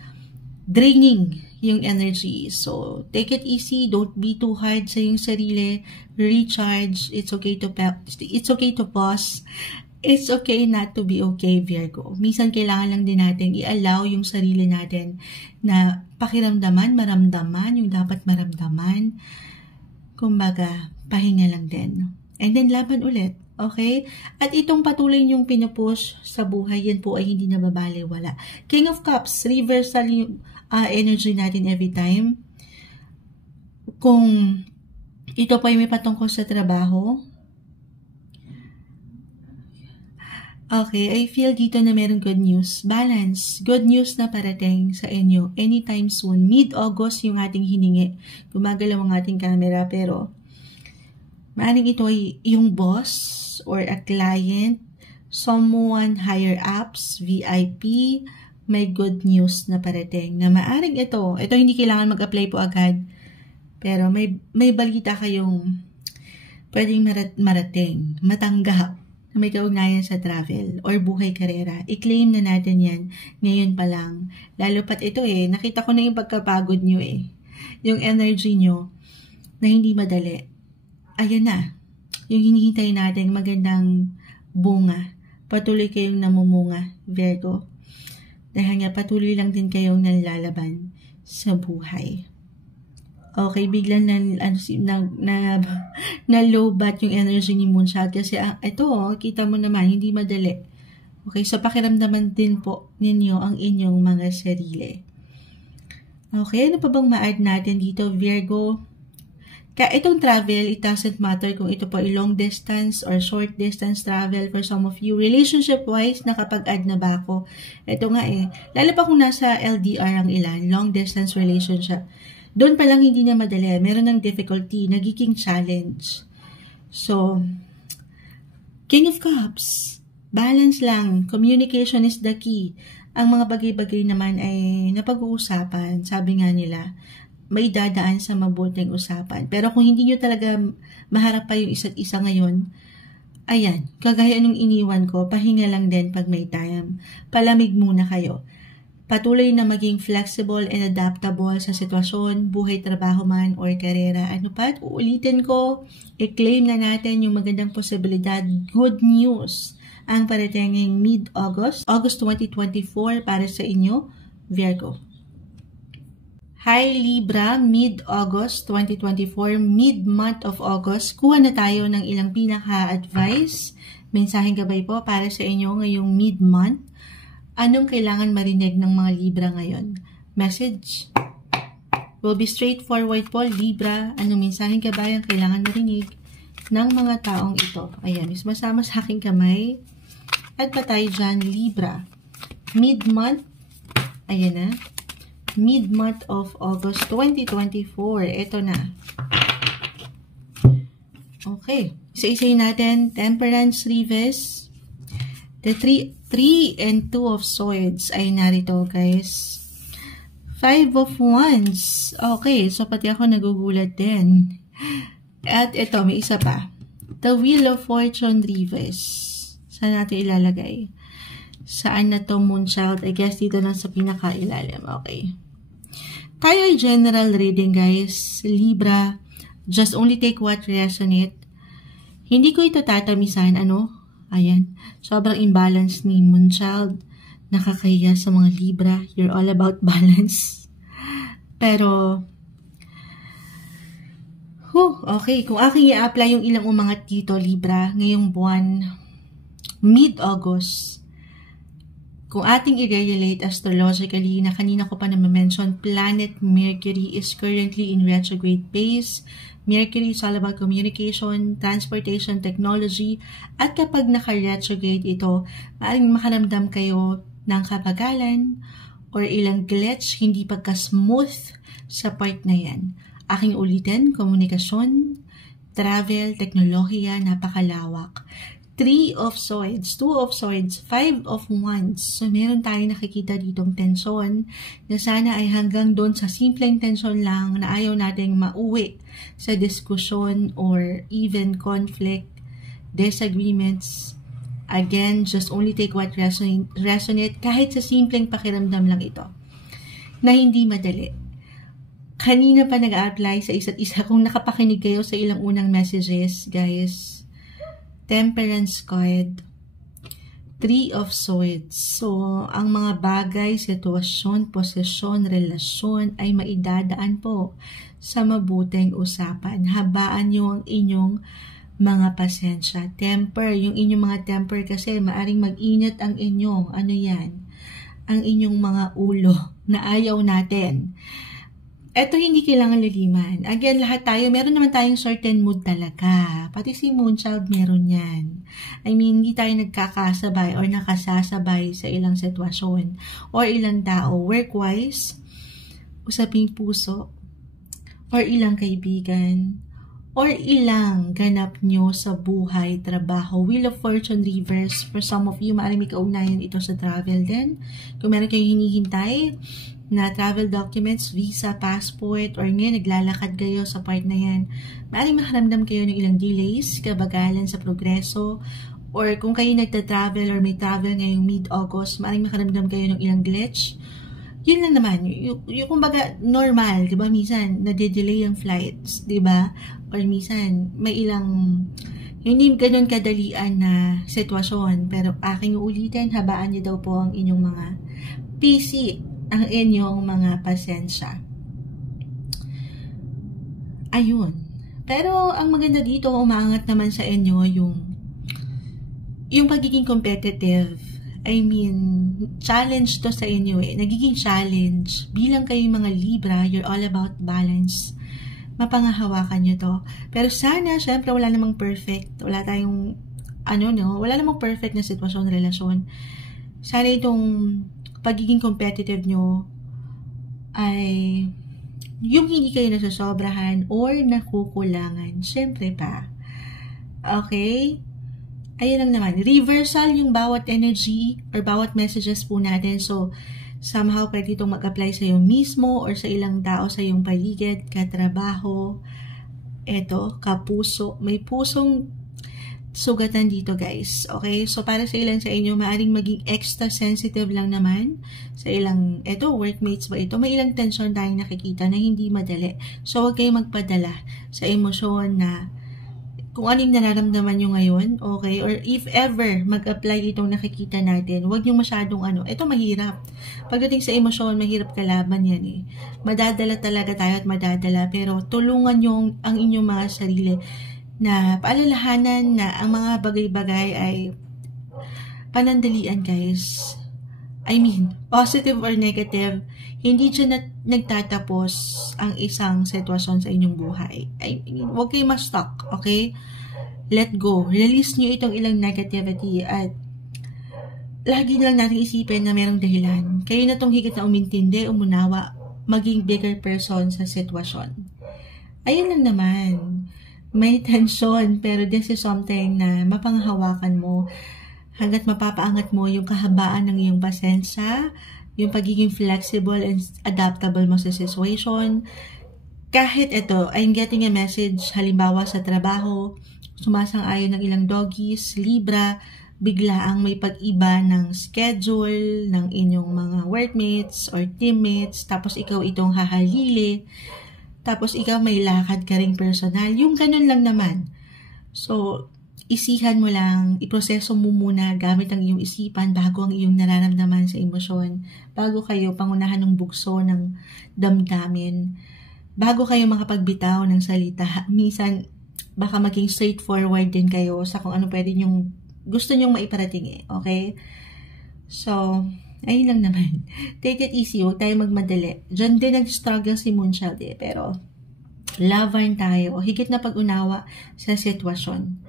draining yung energy. So, take it easy. Don't be too hard sa yung sarili. Recharge. It's okay to pause. It's okay not to be okay, Virgo. Minsan kailangan lang din natin i-allow yung sarili natin na pakiramdaman, maramdaman, yung dapat maramdaman. Kumbaga, pahinga lang din. And then, laban ulit. Okay? At itong patuloy niyong pinupush sa buhay, yan po ay hindi nababaliwala. King of Cups, reversal yung energy natin every time. Kung ito po ay may patungkol sa trabaho, okay, I feel dito na meron good news. Balance. Good news na parating sa inyo anytime soon. Mid-August yung ating hiningi. Gumagalaw ang ating camera, pero maaaring ito ay yung boss or a client, someone higher ups, VIP, may good news na parating. Na maaaring ito hindi kailangan mag-apply po agad. Pero may balita kayong pwedeng marating, matanggap, na may kaugnayan sa travel or buhay karera. I-claim na natin yan ngayon pa lang. Lalo pat ito nakita ko na yung pagkapagod nyo yung energy nyo na hindi madali. Ayan na. Yung hinihintay natin magandang bunga. Patuloy kayong namumunga, Virgo. Dahil nga patuloy lang din kayong nalalaban sa buhay. Okay, biglang na-low-bat yung energy ni Moonchild kasi ito, kita mo naman, hindi madali. Okay, so pakiramdaman din po ninyo ang inyong mga sarili. Okay, ano pa bang ma-add natin dito, Virgo? Kaya itong travel, it doesn't matter kung ito po ay long distance or short distance travel for some of you. Relationship-wise, nakapag-add na ba ako? Ito nga lalo pa kung nasa LDR ang ilan, long distance relationship. Doon pa lang hindi na madali. Meron ng difficulty, nagiging challenge. So, King of Cups, balance lang. Communication is the key. Ang mga bagay-bagay naman ay napag-uusapan. Sabi nga nila, may dadaan sa mabuting usapan. Pero kung hindi nyo talaga maharap pa yung isa't isa ngayon, ayan, kagaya nung iniwan ko, pahinga lang din pag may time. Palamig muna kayo. Patuloy na maging flexible and adaptable sa sitwasyon, buhay, trabaho man, or karera. Ano pa? Uulitin ko, i-claim na natin yung magandang posibilidad. Good news ang paratinging mid-August, August 2024 para sa inyo, Virgo. Hi Libra, mid-August 2024, mid-month of August, kuha na tayo ng ilang pinaka-advice, mensaheng gabay po para sa inyo ngayong mid-month. Anong kailangan marinig ng mga Libra ngayon? Message will be straightforward po, Libra. Anong mensaheng gabay ang kailangan marinig ng mga taong ito? Ayan, sumasama sa aking kamay. At pa tayo dyan, Libra. Mid-month, ayan na. Mid-month of August 2024. Ito na. Okay. Isa-isayin natin. Temperance, Reverse. The 3 and 2 of Swords ay narito, guys. 5 of Wands. Okay. So, pati ako nagugulat din. At ito, may isa pa. The Wheel of Fortune, Reverse. Saan natin ilalagay? Saan na to, Moonchild? I guess dito lang sa pinaka-ilalim. Okay. Tayo ay general reading, guys. Libra, just only take what resonate. Hindi ko ito tatamisan, Ayan. Sobrang imbalance ni Moonchild. Nakakahiya sa mga Libra. You're all about balance. Pero, okay. Kung aking i-apply yung ilang umangat dito, Libra, ngayong buwan, mid-August, kung ating i-relate astrologically, na kanina ko pa na-mention, planet Mercury is currently in retrograde phase. Mercury is all about communication, transportation, technology, at kapag naka-retrograde ito, maaaring makaramdam kayo ng kabagalan or ilang glitch, hindi pagka-smooth sa part na yan. Aking ulitin, komunikasyon, travel, teknolohiya, napakalawak. 3 of Swords, 2 of Swords, 5 of Wands. So, meron tayong nakikita ditong tensyon na sana ay hanggang doon sa simpleng tensyon lang na ayaw nating mauwi sa diskusyon or even conflict, disagreements. Again, just only take what resonate kahit sa simpleng pakiramdam lang ito na hindi madali. Kanina pa nag-a-apply sa isa't isa. Kung nakapakinig kayo sa ilang unang messages, guys, Temperance card, 3 of Swords. So, ang mga bagay, sitwasyon, posisyon, relasyon ay maidadaan po sa mabuting usapan. Habaan nyo ang inyong mga pasensya. Temper, yung inyong mga temper kasi maaring mag-init ang inyong, ang inyong mga ulo na ayaw natin. Ito hindi kailangan liliman. Again, lahat tayo, meron naman tayong certain mood talaga. Pati si Moonchild meron yan. I mean, hindi tayo nagkakasabay or nakasasabay sa ilang sitwasyon or ilang tao. Work-wise, usaping puso, or ilang kaibigan, or ilang ganap nyo sa buhay, trabaho. Wheel of Fortune Reverse. For some of you, maaaring may kaugnayan ito sa travel din. Kung meron kayong hinihintay na travel documents, visa, passport, or ngayon naglalakad kayo sa part na yan, maaaring makaramdam kayo ng ilang delays, kabagalan sa progreso, or kung kayo nagta-travel or may travel ngayong mid-August, maaaring makaramdam kayo ng ilang glitch. Yun lang naman, yung kumbaga normal, di ba? Minsan, nade-delay ang flights, di ba? Or minsan, may ilang hindi ganun kadalian na sitwasyon, pero aking uulitin, habaan niyo daw po ang inyong mga PC, ang inyong mga pasensya. Ayun. Pero ang maganda dito, umaangat naman sa inyo yung pagiging competitive. I mean, challenge to sa inyo eh. Nagiging challenge. Bilang kayo mga Libra, you're all about balance. mapangahawakan nyo to. Pero sana, syempre, wala namang perfect. Wala tayong, wala namang perfect na sitwasyon, relasyon. Sana itong pagiging competitive nyo ay yung hindi kayo nasasobrahan or nakukulangan. Syempre pa. Okay? Ayun lang naman. Reversal yung bawat energy or bawat messages po natin. So, somehow pwede itong mag-apply sa iyo mismo or sa ilang tao sa iyong paligid, katrabaho, kapuso. May pusong sugatan dito, guys. Okay? So, para sa ilan sa inyo, maaring maging extra sensitive lang naman sa ilang, workmates ba ito? May ilang tension tayong nakikita na hindi madali. So, huwag kayong magpadala sa emosyon na kung anong nararamdaman nyo ngayon, okay? Or if ever mag-apply itong nakikita natin, huwag nyo masyadong ito mahirap. Pagdating sa emosyon, mahirap kalaban yan eh. Madadala talaga tayo at madadala, pero tulungan nyo ang inyong mga sarili na paalalahanan na ang mga bagay-bagay ay panandalian, guys. I mean, positive or negative, hindi dyan nagtatapos ang isang sitwasyon sa inyong buhay. I mean, huwag kayo ma-stuck, okay? Let go. Release nyo itong ilang negativity at lagi na lang natin isipin na merong dahilan. Kayo na itong higit na umintindi, umunawa, maging bigger person sa sitwasyon. Ayun lang naman. May tension, pero this is something na mapanghawakan mo hanggat mapapaangat mo yung kahabaan ng iyong pasensya, yung pagiging flexible and adaptable mo sa situation. Kahit I'm getting a message, halimbawa sa trabaho, sumasang-ayon ng ilang doggies, Libra, biglaang may pag-iba ng schedule ng inyong mga workmates or teammates, tapos ikaw itong hahalili, tapos ikaw may lakad ka ring personal. Yung ganun lang naman. So, isihan mo lang, iproseso mo muna gamit ang iyong isipan bago ang iyong nararamdaman sa emosyon, bago kayo pangunahan ng bugso ng damdamin, bago kayo makapagbitaw ng salita. Minsan, baka maging straightforward din kayo sa kung ano pwede nyong, gusto nyong maiparating okay? So, ayun lang naman. Take it easy, huwag tayo magmadali. Diyan din nag-struggle si Moonchild pero laban tayo, higit na pag-unawa sa sitwasyon.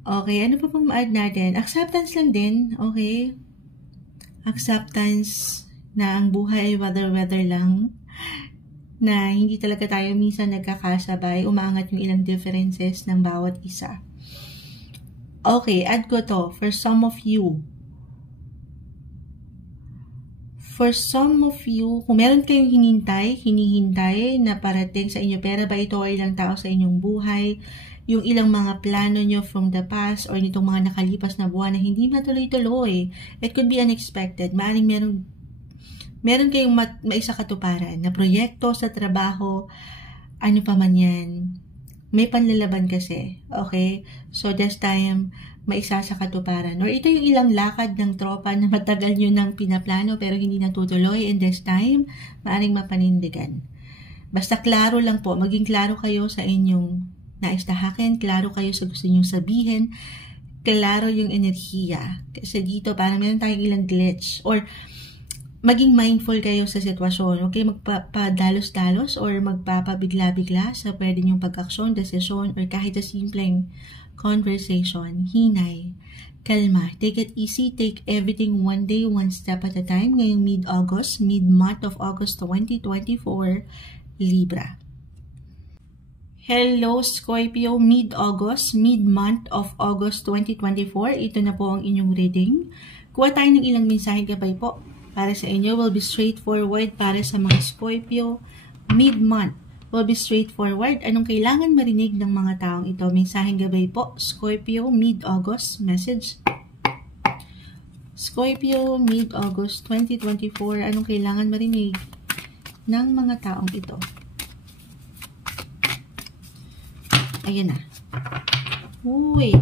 Okay, ano pa pong ma-add natin? Acceptance lang din, okay? Acceptance na ang buhay ay weather lang, na hindi talaga tayo minsan nagkakasabay, umaangat yung ilang differences ng bawat isa. Okay, add ko to, for some of you, kung meron kayong hinihintay na parating sa inyo, pera ba ito o ilang tao sa inyong buhay, yung ilang mga plano nyo from the past or nitong mga nakalipas na buwan na hindi matuloy-tuloy. It could be unexpected. Maaring meron kayong maisa katuparan na proyekto sa trabaho, ano pa man yan. May panlalaban kasi. Okay? So, this time, maisa sa katuparan. Or ito yung ilang lakad ng tropa na matagal nyo nang pinaplano pero hindi natutuloy, and this time, maaring mapanindigan. Basta klaro lang po. Maging klaro kayo sa inyong naistahakin, klaro kayo sa gusto nyo sabihin, klaro yung enerhiya. Kasi dito, parang meron tayong ilang glitch. Or, maging mindful kayo sa sitwasyon. Huwag kayo magpapadalos-dalos or magpapabigla-bigla sa pwede nyong pag-aksyon, desisyon, or kahit sa simpleng conversation. Hinay. Kalma. Take it easy. Take everything one day, one step at a time. Ngayong mid-August, mid-month of August 2024, Libra. Hello, Scorpio, mid-August, mid-month of August 2024. Ito na po ang inyong reading. Kuha tayo ng ilang mensaheng gabay po para sa inyo. Will be straightforward para sa mga Scorpio. Mid-month will be straightforward. Anong kailangan marinig ng mga taong ito? Mensaheng gabay po, Scorpio, mid-August, message. Scorpio, mid-August 2024. Anong kailangan marinig ng mga taong ito? Ayan na. Uy.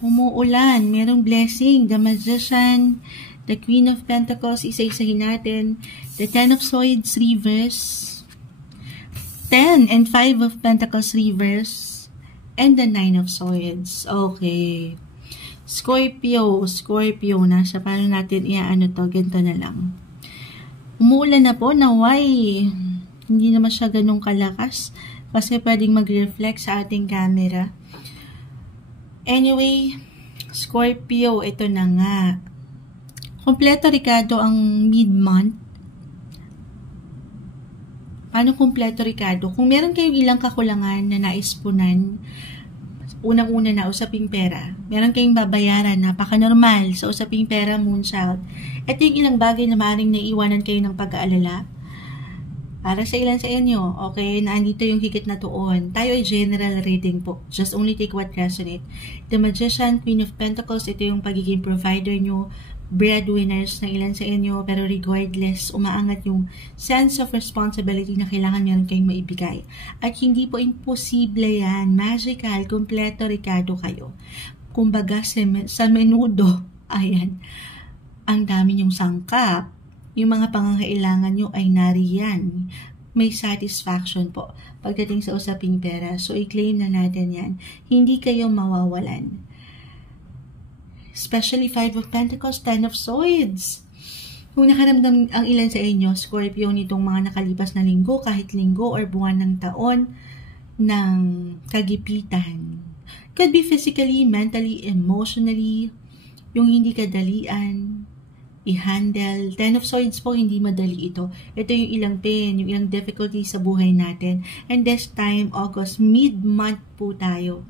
Umuulan. Merong blessing. The Magician. The Queen of Pentacles. Isa-isahin natin. The Ten of Swords reverse. 10 and 5 of Pentacles reverse. And the 9 of Swords. Okay. Scorpio. Nasa paano natin to? Ganito na lang. Umuulan na po. Naway. Hindi naman siya ganun kalakas kasi pwedeng mag-reflect sa ating camera. Anyway, Scorpio, ito na nga. Kompleto, Ricardo, ang mid-month. Paano kompleto, Ricardo? Kung meron kayong ilang kakulangan na naispunan, unang-una na usaping pera, meron kayong babayaran, napaka-normal sa usaping pera, Moonchild. Ito yung ilang bagay na maaaring naiiwanan kayo ng pag-aalala. Para sa ilan sa inyo, okay, naandito yung higit na tuon. Tayo ay general reading po. Just only take what resonate. The Magician, Queen of Pentacles, ito yung pagiging provider nyo, breadwinners ng ilan sa inyo, pero regardless, umaangat yung sense of responsibility na kailangan meron kayong maibigay. At hindi po imposible yan. Magical, kompleto, Ricardo kayo. Kumbaga, sa menudo, ayan, ang dami yung sangkap. Yung mga pangangailangan nyo ay nariyan. May satisfaction po pagdating sa usaping pera. So, i-claim na natin yan. Hindi kayo mawawalan. Especially 5 of Pentacles, 10 of Swords. Kung nakaramdam ang ilan sa inyo, Scorpio, nitong mga nakalipas na linggo, kahit linggo or buwan ng taon, ng kagipitan. Could be physically, mentally, emotionally, yung hindi kadalian, i-handle. 10 of Swords po, hindi madali ito. Ito yung ilang pain, yung ilang difficulty sa buhay natin. And this time, August, mid-month po tayo.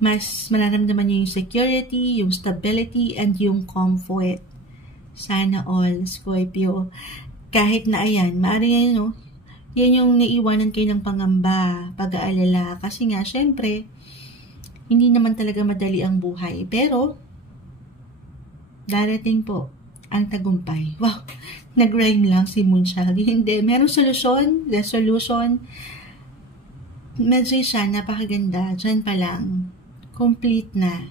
Mas mararamdaman nyo yung security, yung stability, and yung comfort. Sana all, Scorpio. Kahit na ayan, maaari yan, no? Yan yung naiwanan kayo ng pangamba, pag-aalala. Kasi nga, syempre, hindi naman talaga madali ang buhay. Pero, darating po ang tagumpay. Wow! Nag-rhyme lang si Moonchild. Hindi, merong solusyon, resolution. Medyo siya, napakaganda. Diyan pa lang. Complete na.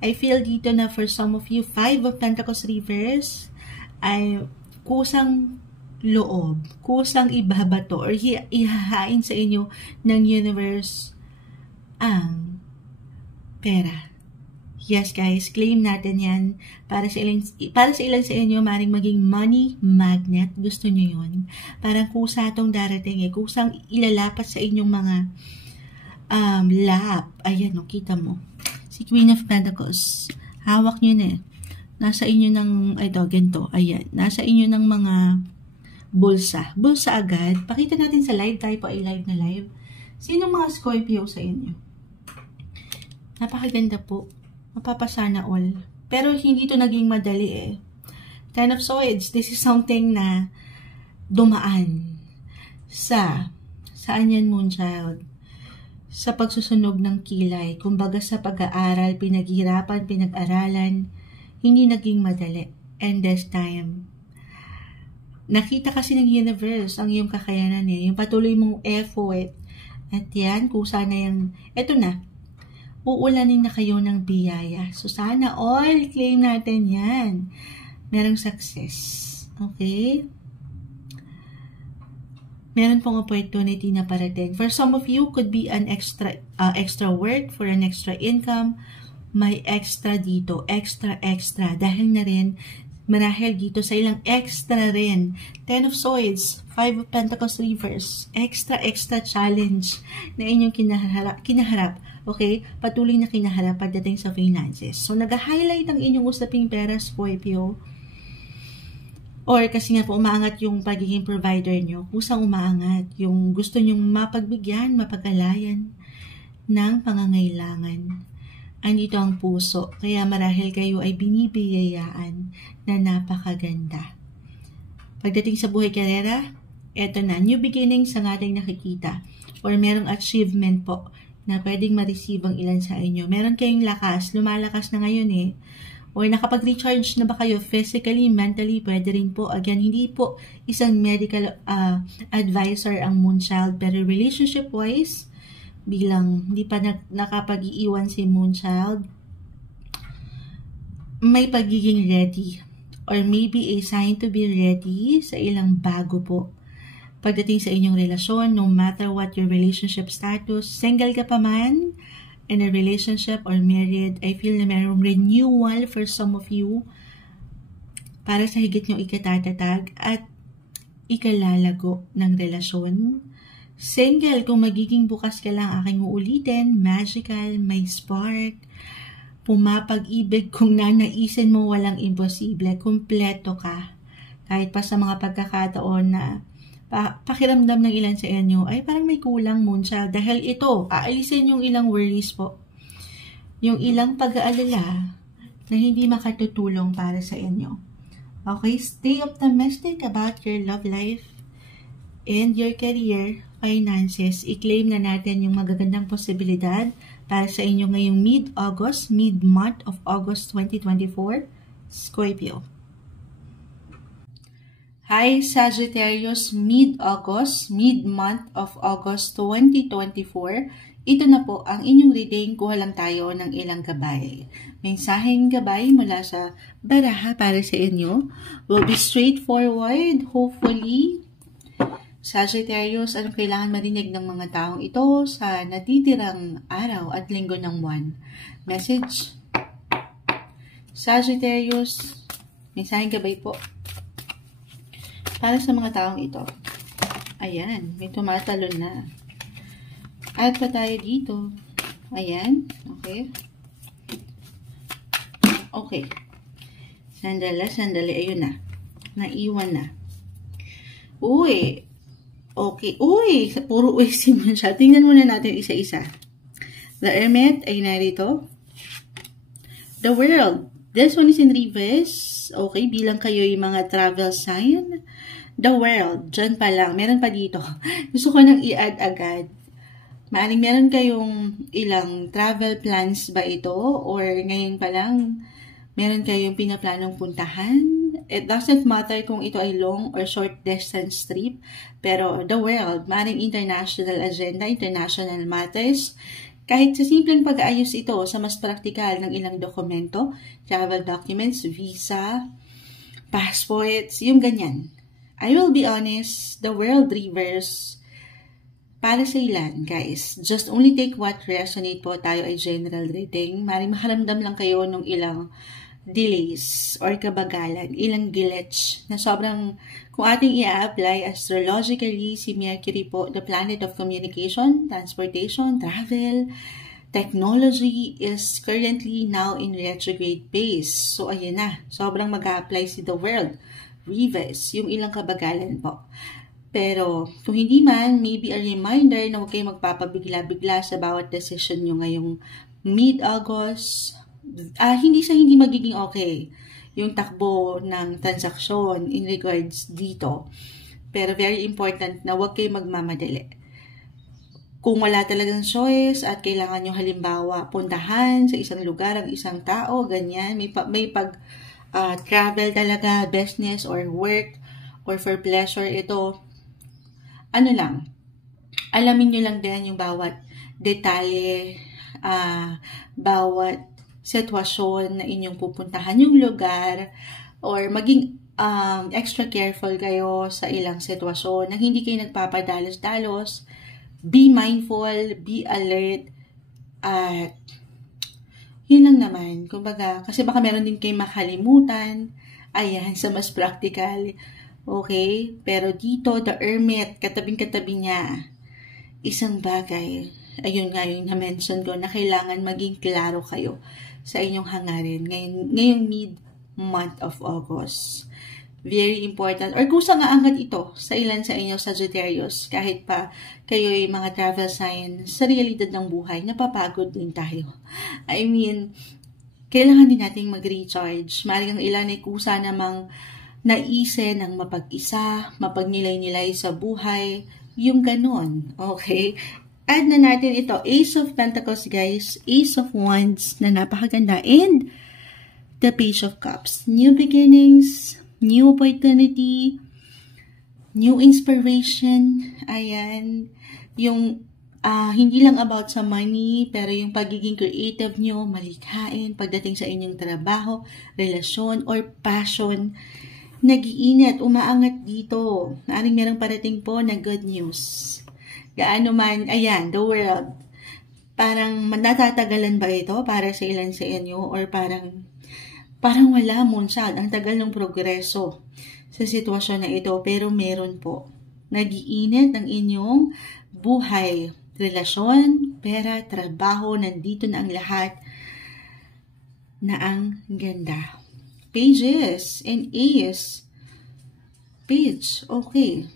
I feel dito na for some of you, 5 of Pentacles reverse ay kusang loob, kusang ibabato or ihahain sa inyo ng universe ang pera. Yes guys, claim natin yan. Para sa ilan sa inyo, maring maging money magnet. Gusto nyo yun? Parang kusa itong darating eh. Kusang ilalapat sa inyong mga lap. Ayan, no, kita mo. Si Queen of Pentacles. Hawak nyo na eh. Nasa inyo ng, ito, ganito. Ayan. Nasa inyo ng mga bulsa. Bulsa agad. Pakita natin sa live. Tayo po ay live na live. Sinong mga Scorpio sa inyo? Napakaganda po. Mapapasana all. Pero hindi to naging madali eh. 10 of Swords. This is something na dumaan sa saan yan, Moonchild? Sa pagsusunog ng kilay, kumbaga sa pag-aaral, pinaghirapan, pinag-aralan, hindi naging madali. And this time, nakita kasi ng universe ang iyong kakayanan eh, yung patuloy mong effort. At yan, kung sana yung, eto na, uulanin na kayo ng biyaya. So sana all, claim natin yan. Merong success. Okay? Meron pong opportunity na parating. For some of you, could be an extra work for an extra income. May extra dito. Extra. Dahil na rin, marahil dito sa ilang extra rin. 10 of Swords, 5 of Pentacles reverse. Extra challenge na inyong kinaharap. Okay? Patuloy na kinaharap pagdating sa finances. So, nag-highlight ang inyong usaping pera, Scorpio. Or kasi nga po umaangat yung pagiging provider nyo. Kusang umaangat yung gusto nyong mapagbigyan, mapagalayan ng pangangailangan. Andito ang puso. Kaya marahil kayo ay binibiyayaan na napakaganda. Pagdating sa buhay karera, eto na, new beginnings ang ating nakikita. Or merong achievement po na pwedeng ma-receive ang ilan sa inyo. Meron kayong lakas, lumalakas na ngayon eh. Or nakapag-recharge na ba kayo physically, mentally, pwede rin po. Again, hindi po isang medical advisor ang Moonchild, pero relationship-wise, bilang hindi pa nakapag-iiwan si Moonchild, may pagiging ready. Or maybe a sign to be ready sa ilang bago po. Pagdating sa inyong relasyon, no matter what your relationship status, single ka pa man, in a relationship or married, I feel na mayroong renewal for some of you para sa higit nyong ikatatag at ikalalago ng relasyon. Single, kung magiging bukas ka lang, aking uulitin, magical, may spark, pumapag-ibig kung nanaisin mo walang imposible, kumpleto ka. Kahit pa sa mga pagkakataon na pakiramdam ng ilan sa inyo ay parang may kulang Moonchild. Dahil ito, aalisin yung ilang worries po. Yung ilang pag-aalala na hindi makatutulong para sa inyo. Okay, stay optimistic about your love life and your career, finances. I-claim na natin yung magagandang posibilidad para sa inyo ngayong mid-August, mid-month of August 2024, Scorpio. Hi Sagittarius, mid-August, mid-month of August 2024. Ito na po ang inyong reading. Kuha lang tayo ng ilang gabay. Mensaheng gabay mula sa baraha para sa inyo will be straightforward, hopefully. Sagittarius, anong kailangan marinig ng mga taong ito sa natitirang araw at linggo ng buwan? Message. Sagittarius, mensaheng gabay po para sa mga taong ito. Ayan, may tumatalon na. At pa tayo dito. Ayan, okay. Okay. Sandali, ayun na. Naiwan na. Uy, okay. Uy, puro uy siman siya. Tingnan muna natin isa-isa. The Hermit ay narito. The World. This one is in reverse. Okay, bilang kayo yung mga travel sign. The World. Diyan pa lang. Meron pa dito. Gusto ko nang i-add agad. Maaring meron kayong ilang travel plans ba ito? Or ngayon pa lang, meron kayong pinaplanong puntahan? It doesn't matter kung ito ay long or short distance trip. Pero the world, maaring international agenda, international matters. Kahit sa simpleng pag-aayos ito sa mas praktikal ng ilang dokumento, travel documents, visa, passports, yung ganyan. I will be honest, the world reverse para sa ilan, guys. Just only take what resonate po. Tayo ay general reading. Maring makaramdam lang kayo ng ilang delays or kabagalan, ilang glitch na sobrang, kung ating i-apply astrologically, si Mercury po, the planet of communication, transportation, travel, technology is currently now in retrograde phase. So, ayan na. Sobrang mag-a-apply si the world. Reverse, yung ilang kabagalan po. Pero, kung hindi man, maybe a reminder na huwag kayong magpapabigla-bigla sa bawat decision nyo ngayong mid-August. Hindi sa hindi magiging okay yung takbo ng transaksyon in regards dito. Pero very important na huwag kayong magmamadali. Kung wala talagang choice at kailangan nyo halimbawa puntahan sa isang lugar ang isang tao, ganyan, may travel talaga, business or work or for pleasure ito, ano lang, alamin nyo lang din yung bawat detalye, bawat sitwasyon na inyong pupuntahan, yung lugar, or maging extra careful kayo sa ilang sitwasyon na hindi kayo nagpapadalos-dalos. Be mindful, be alert, at yun lang naman. Kumbaga, kasi baka meron din kayong makalimutan. Ayan, sa mas practical. Okay? Pero dito, the Hermit, katabing-katabi niya, isang bagay, ayun nga yung na-mention ko, na kailangan maging klaro kayo sa inyong hangarin ngayong mid-month of August. Very important. Or kung saan angat ito sa ilan sa inyo, Sagittarius, kahit pa kayo ay mga travel sign, sa realidad ng buhay, napapagod din tayo. I mean, kailangan din nating mag-recharge. Maring ang ilan ay kusa namang naise ng mapag-isa, mapagnilay-nilay sa buhay, yung ganon. Okay? Add na natin ito, Ace of Pentacles, guys, Ace of Wands, na napakaganda, and the Page of Cups. New beginnings, new opportunity, new inspiration, ayan, yung hindi lang about sa money, pero yung pagiging creative nyo, malikhain, pagdating sa inyong trabaho, relasyon, or passion, nag-iinit, umaangat dito. Naaring merong parating po na good news. Gaano man, ayan, the world. Parang natatagalan ba ito para sa ilan sa inyo? Or parang wala, Moonchild. Ang tagal ng progreso. sa sitwasyon na ito, pero meron po. Nag-iinit ang inyong buhay, relasyon, pera, trabaho, nandito na ang lahat na ang ganda. Pages and Ace. Page, okay.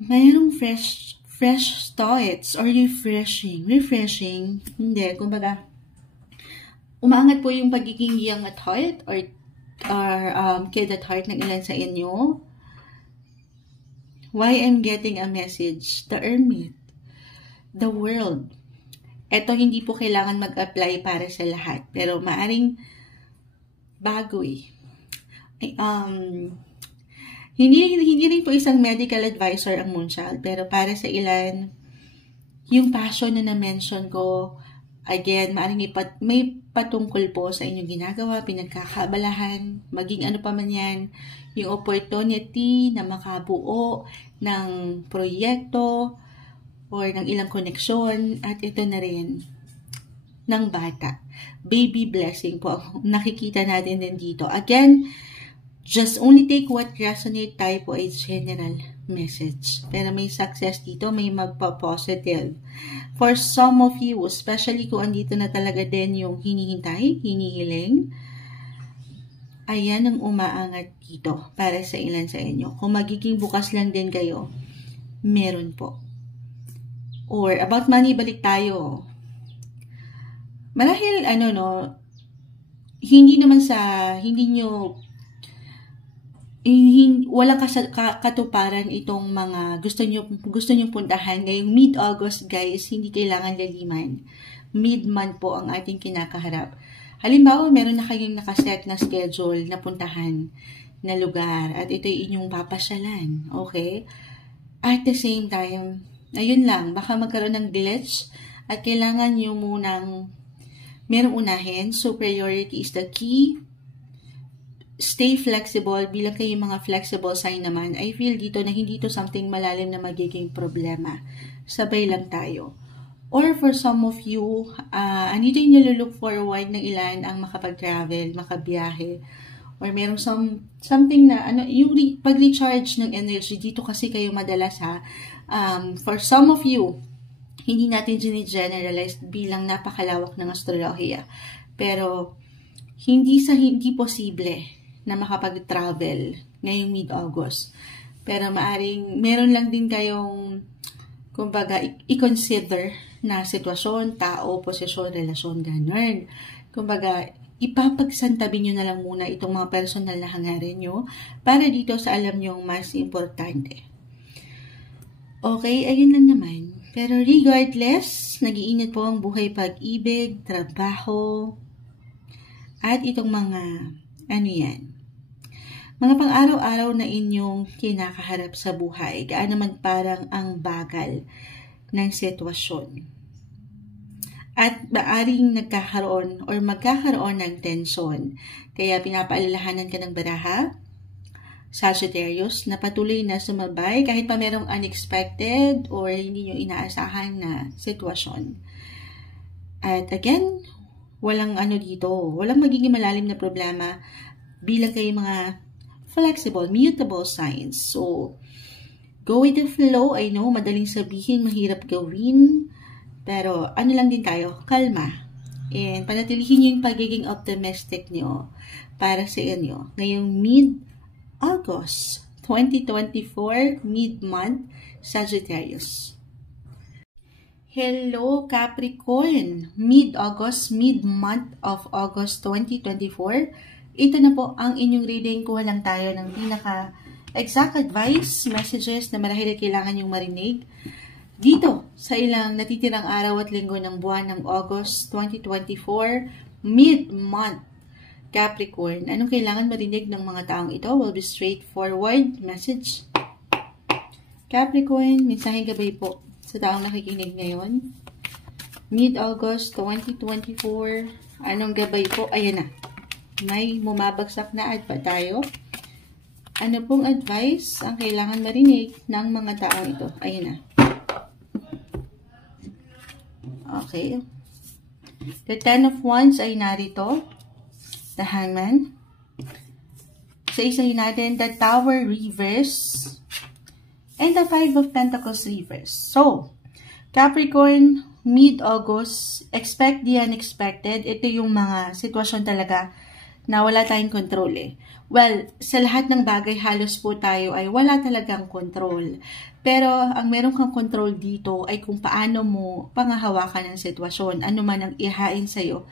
Mayroong fresh thoughts or refreshing. Hindi, kumbaga, umaangat po yung pagiging young at heart or kid at heart ng ilan sa inyo. Why I'm getting a message? The Hermit. The World. Ito hindi po kailangan mag-apply para sa lahat. Pero maaring bago eh. Hindi rin po isang medical advisor ang Moonchild. Pero para sa ilan, yung passion na na-mention ko, again, maaring may patungkol po sa inyong ginagawa, pinagkakaabalahan, maging ano pa man yan, yung opportunity na makabuo ng proyekto or ng ilang koneksyon, at ito na rin ng bata. Baby blessing po nakikita natin din dito. Again, just only take what resonate tayo po ay general message. Pero may success dito, may magpa-positive. For some of you, especially kung andito na talaga din yung hinihintay, hinihiling, ayan ang umaangat dito para sa ilan sa inyo. Kung magiging bukas lang din kayo, meron po. Or about money, balik tayo. Marahil, hindi walang katuparan itong mga gusto nyo puntahan. Ngayong mid-August, guys, hindi kailangan laliman. Mid-month po ang ating kinakaharap. Halimbawa, meron na kayong nakaset na schedule na puntahan na lugar at ito'y inyong papasyalan. Okay? At the same time, ayun lang, baka magkaroon ng glitch at kailangan nyo munang merong unahin. So, priority is the key. Stay flexible. Bilang kayo mga flexible sign naman, I feel dito na hindi to something malalim na magiging problema. Sabay lang tayo. Or for some of you, andito yung nilolook forward ng ilan ang makapag-travel, makabiyahe. Or merong something na, yung pag-recharge ng energy, dito kasi kayo madalas ha. For some of you, hindi natin generalize bilang napakalawak ng astrolohiya. Pero, hindi posible na makapag-travel ngayong mid-August. Pero meron lang din kayong, kumbaga, i-consider na sitwasyon, tao, posisyon, relasyon, ganun. Kumbaga, ipapagsantabi nyo na lang muna itong mga personal na hangarin nyo para dito sa alam nyo mas importante. Okay, ayun lang naman. Pero regardless, nag-iinit po ang buhay, pag-ibig, trabaho, at itong mga, mga pang-araw-araw na inyong kinakaharap sa buhay. Gaano man parang ang bagal ng sitwasyon. At maaring nagkakaroon or magkakaroon ng tensyon. Kaya pinapaalalahanan ka ng baraha, Sagittarius, na patuloy na sumabay kahit pa merong unexpected or hindi nyo inaasahan na sitwasyon. At again, walang walang magiging malalim na problema bilang kayo mga flexible, mutable signs. So, go with the flow. I know, madaling sabihin, mahirap gawin. Pero, lang din tayo, kalma. And, panatilihin nyo yung pagiging optimistic nyo para sa inyo. Ngayong mid-August 2024, mid-month, Sagittarius. Hello, Capricorn. Mid-August, mid-month of August 2024. Ito na po ang inyong reading. Kuha lang tayo ng pinaka-exact advice, messages na marahil kailangan yung marinig dito sa ilang natitirang araw at linggo ng buwan ng August 2024, mid-month, Capricorn. Anong kailangan marinig ng mga taong ito? Will be straightforward message. Capricorn, mensaheng gabay po sa taong nakikinig ngayon. Mid-August 2024, anong gabay po? Ayan na. May bumabagsak na ad pa tayo. Ano pong advice ang kailangan marinig ng mga taong ito? Ayan na. Okay. The Ten of Wands ay narito. The Hangman. isa-isahin natin the Tower reverse and the Five of Pentacles reverse. So, Capricorn, mid-August, expect the unexpected. Ito yung mga sitwasyon talaga na wala tayong control eh. Well, sa lahat ng bagay, halos po tayo ay wala talagang control. Pero, ang meron kang control dito ay kung paano mo pangahawakan ng sitwasyon. Ano man ang ihain sa'yo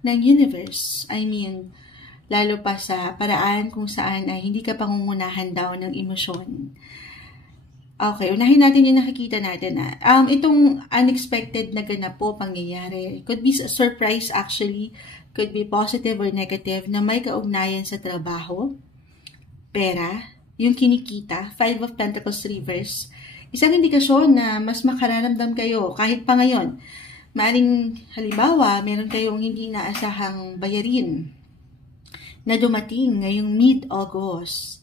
ng universe. I mean, lalo pa sa paraan kung saan ay hindi ka pangungunahan daw ng emosyon. Okay, unahin natin yung nakikita natin na. Itong unexpected na ganap po pangyayari. Could be a surprise actually. Could be positive or negative na may kaugnayan sa trabaho, pera, yung kinikita, Five of Pentacles reverse. Isang indikasyon na mas makararamdam kayo kahit pa ngayon. Maaring halimbawa, meron kayong hindi naasahang bayarin na dumating ngayong mid-August.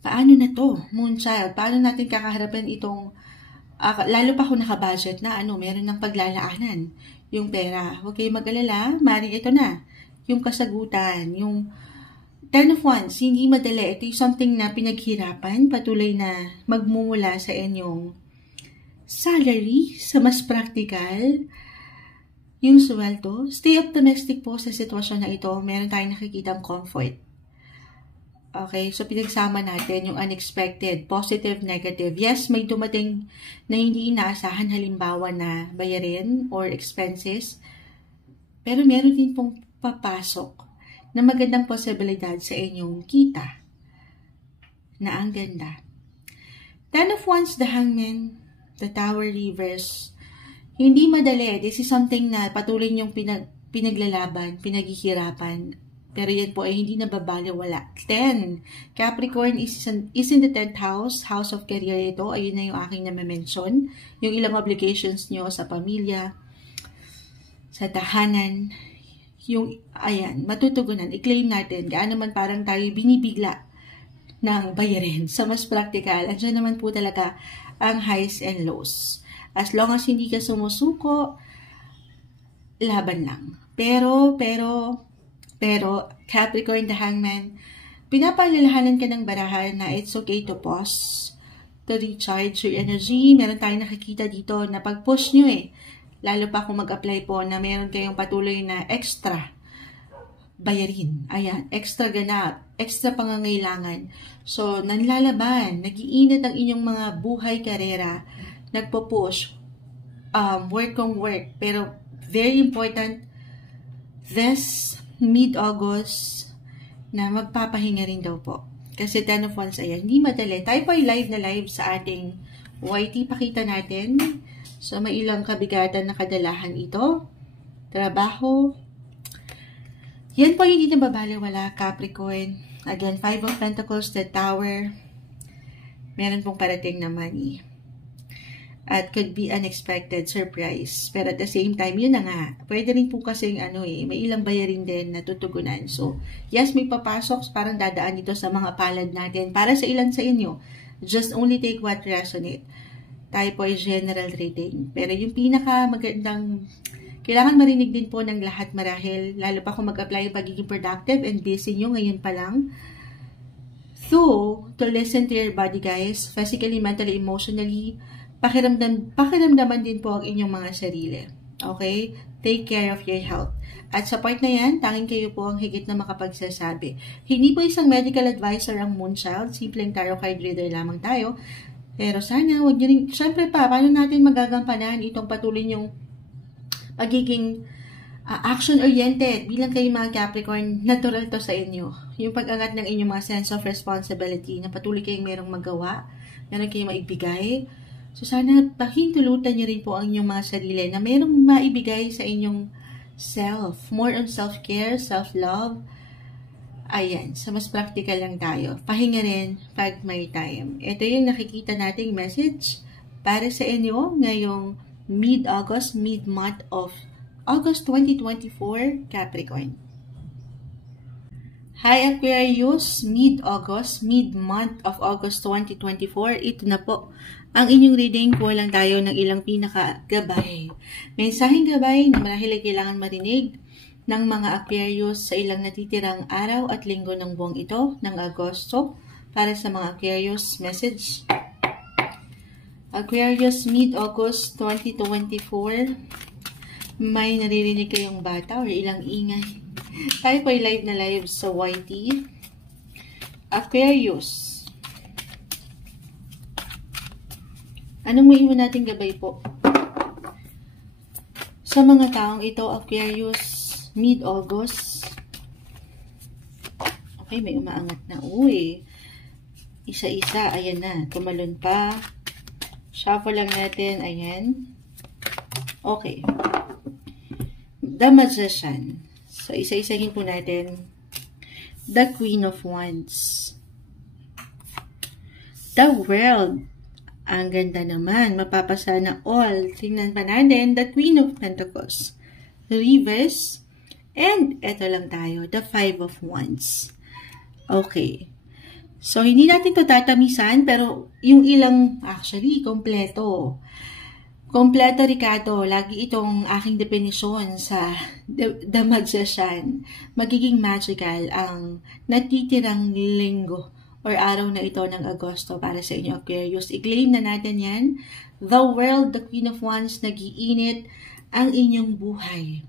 Paano na to, Moonchild? Paano natin kakaharapin itong, lalo pa kung nakabudget na, meron ng paglalaanan, yung pera. Huwag kayong mag-alala, maaaring ito na, yung kasagutan, yung Ten of Wands, hindi madali. Ito yung something na pinaghirapan, patuloy na magmumula sa inyong salary, sa mas practical, yung sweldo. Stay optimistic po sa sitwasyon na ito. Meron tayong nakikitang comfort. Okay, so pinagsama natin yung unexpected, positive, negative. Yes, may dumating na hindi inaasahan, halimbawa na bayarin or expenses. Pero meron din pong papasok na magandang posibilidad sa inyong kita na ang ganda. Ten of Wands, the Hangman, the Tower reverse. Hindi madali. This is something na patuloy yung pinaglalaban, pinaghihirapan. Pero yan po ay hindi nababaliwala. 10. Capricorn is in the 10th house. House of career ito. Ayun na yung aking na-mention. Yung ilang obligations nyo sa pamilya, sa tahanan. Yung, ayan, matutugunan. I-claim natin. Gaano man parang tayo binibigla ng bayarin. Sa mas practical, andyan naman po talaga ang highs and lows. As long as hindi ka sumusuko, laban lang. Pero, Capricorn, the Hangman, pinapalalahanan ka ng barahan na it's okay to pause, to recharge your energy. Meron tayong nakikita dito na pag-push nyo lalo pa kung mag-apply po na meron kayong patuloy na extra bayarin. Ayan, extra ganap, extra pangangailangan. So, nanlalaban, nag-iinit ang inyong mga buhay karera, nagpo-push, work on work. Pero, very important, this mid-August na magpapahinga rin daw po. Kasi Ten of Wands, ayan, hindi madali. Tayo po ay live na live sa ating YT. Pakita natin. So, may ilang kabigatan na kadalahan ito. Trabaho. Yan po hindi nababaliwala, Capricorn. Again, Five of Pentacles, the Tower. Meron pong parating na money. At could be unexpected surprise. Pero at the same time, yun na nga. Pwede rin po kasing may ilang bayarin din na tutugunan. So, yes, may papasok. Parang dadaan dito sa mga palad natin. Para sa ilan sa inyo, just only take what resonate. Tayo po ay general reading. Pero yung pinaka magandang, kailangan marinig din po ng lahat marahil. Lalo pa kung mag-apply yung pagiging productive and busy nyo ngayon pa lang. So, to listen to your body guys. Physically, mentally, emotionally, pakiramdaman din po ang inyong mga sarili. Okay? Take care of your health. At sa part na yan, tanging kayo po ang higit na makapagsasabi. Hindi po isang medical advisor ang Moonchild. Simpleng tarot card reader lamang tayo. Pero sana, huwag nyo rin, syempre paano natin magagampanan itong patuloy yung pagiging action-oriented bilang kayo mga Capricorn, natural to sa inyo. Yung pag-angat ng inyong mga sense of responsibility na patuloy kayong merong magawa, meron kayong maibigay. So, sana pakintulutan nyo rin po ang inyong mga sarili na mayroong maibigay sa inyong self. More on self-care, self-love. Ayan, sa mas practical lang tayo. Pahinga rin pag may time. Ito yung nakikita nating message para sa inyo ngayong mid-August, mid-month of August 2024, Capricorn. Hi Aquarius, mid-August, mid-month of August 2024. Ito na po ang inyong reading. Kuha lang tayo ng ilang pinaka-gabay. Mensaheng gabay na marahil ay kailangan marinig ng mga Aquarius sa ilang natitirang araw at linggo ng buwang ito ng Agosto. Para sa mga Aquarius, message. Aquarius, mid-August 2024. May naririnig kayong bata or ilang ingay. Tayo po ay live na live sa YT. Aquarius. Anong maiwan nating gabay po? Sa mga taong ito, Aquarius, mid-August. Okay, may umaangat na. Uy, isa-isa. Ayan na. Tumalon pa. Shuffle lang natin. Ayan. Okay. The Magician. So, isa-isahin po natin. The Queen of Wands. The World. Ang ganda naman. Mapapasa na all. Tingnan pa natin. The Queen of Pentacles. Reverse. And, eto lang tayo. The Five of Wands. Okay. So, hindi natin to tatamisan, pero yung ilang, actually, kompleto. Kompleto, Ricardo. Lagi itong aking definisyon sa The Magician. Magiging magical ang natitirang linggo or araw na ito ng Agosto para sa inyo, Aquarius. I-claim na natin yan. The World, the Queen of Wands, nag-iinit ang inyong buhay.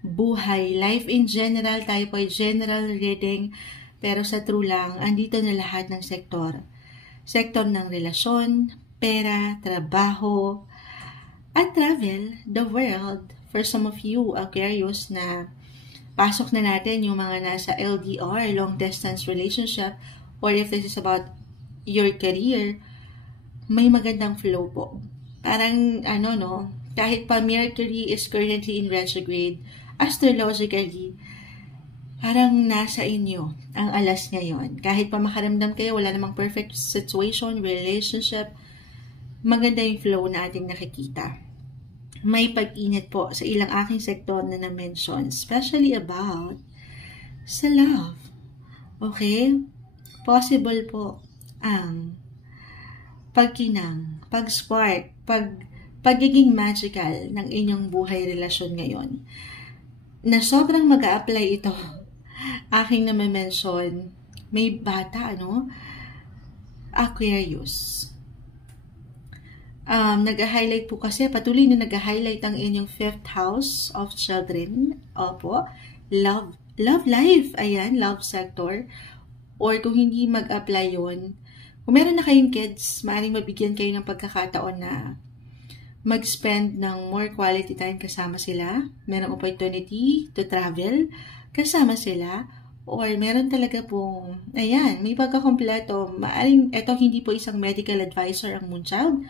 Buhay, life in general, tayo po ay general reading, pero sa true lang, andito na lahat ng sektor. Sektor ng relasyon, pera, trabaho, at travel, the world. For some of you, Aquarius, na pasok na natin yung mga nasa LDR, long distance relationship, or if this is about your career, may magandang flow po. Parang, kahit pa Mercury is currently in retrograde, astrologically, parang nasa inyo ang alas ngayon. Kahit pa makaramdam kayo, wala namang perfect situation, relationship, maganda yung flow na ating nakikita. May pag-init po sa ilang aking sektor na na-mention, especially about sa love. Okay? Possible po ang pagkinang, pag-spark, pagiging magical ng inyong buhay relasyon ngayon. Na sobrang mag-a-apply ito. Aking na-mention, may bata, Aquarius. Nag-highlight po kasi, patuloy na nag-highlight ang inyong 5th house of children. Opo. Love life. Ayan, love sector. Or kung hindi mag-apply yun, kung meron na kayong kids, maaaring mabigyan kayo ng pagkakataon na mag-spend ng more quality time kasama sila. Merong opportunity to travel kasama sila. Or meron talaga pong, ayan, may pagkakompleto. Maaring, eto hindi po isang medical advisor ang Moonchild.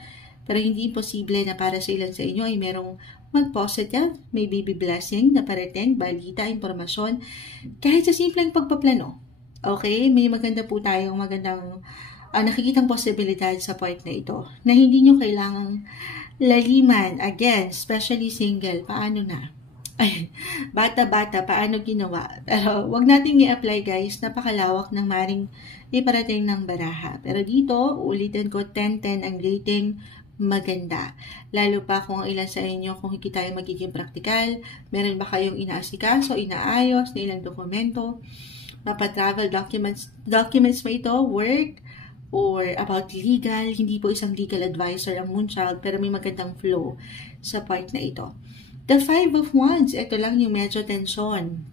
Pero hindi imposible na para sa ilan sa inyo ay merong mag-positive, may baby blessing na parating, balita, informasyon. Kahit sa simpleng pagpaplano. Okay? May maganda po tayong magandang nakikitang posibilidad sa point na ito. Na hindi nyo kailangang laliman, again, especially single, paano na? Ay, bata-bata, paano ginawa? Pero wag nating i-apply guys, napakalawak ng maring iparating ng baraha. Pero dito, ulitin ko, 10-10 ang rating, maganda. Lalo pa kung ang ilan sa inyo, kung hindi tayo magiging praktikal, meron ba kayong inaasikaso, inaayos, na ilang dokumento, mapa-travel documents ba ito, work, or about legal, hindi po isang legal advisor ang Moonchild, pero may magandang flow sa part na ito. The Five of Wands, ito lang yung medyo tension,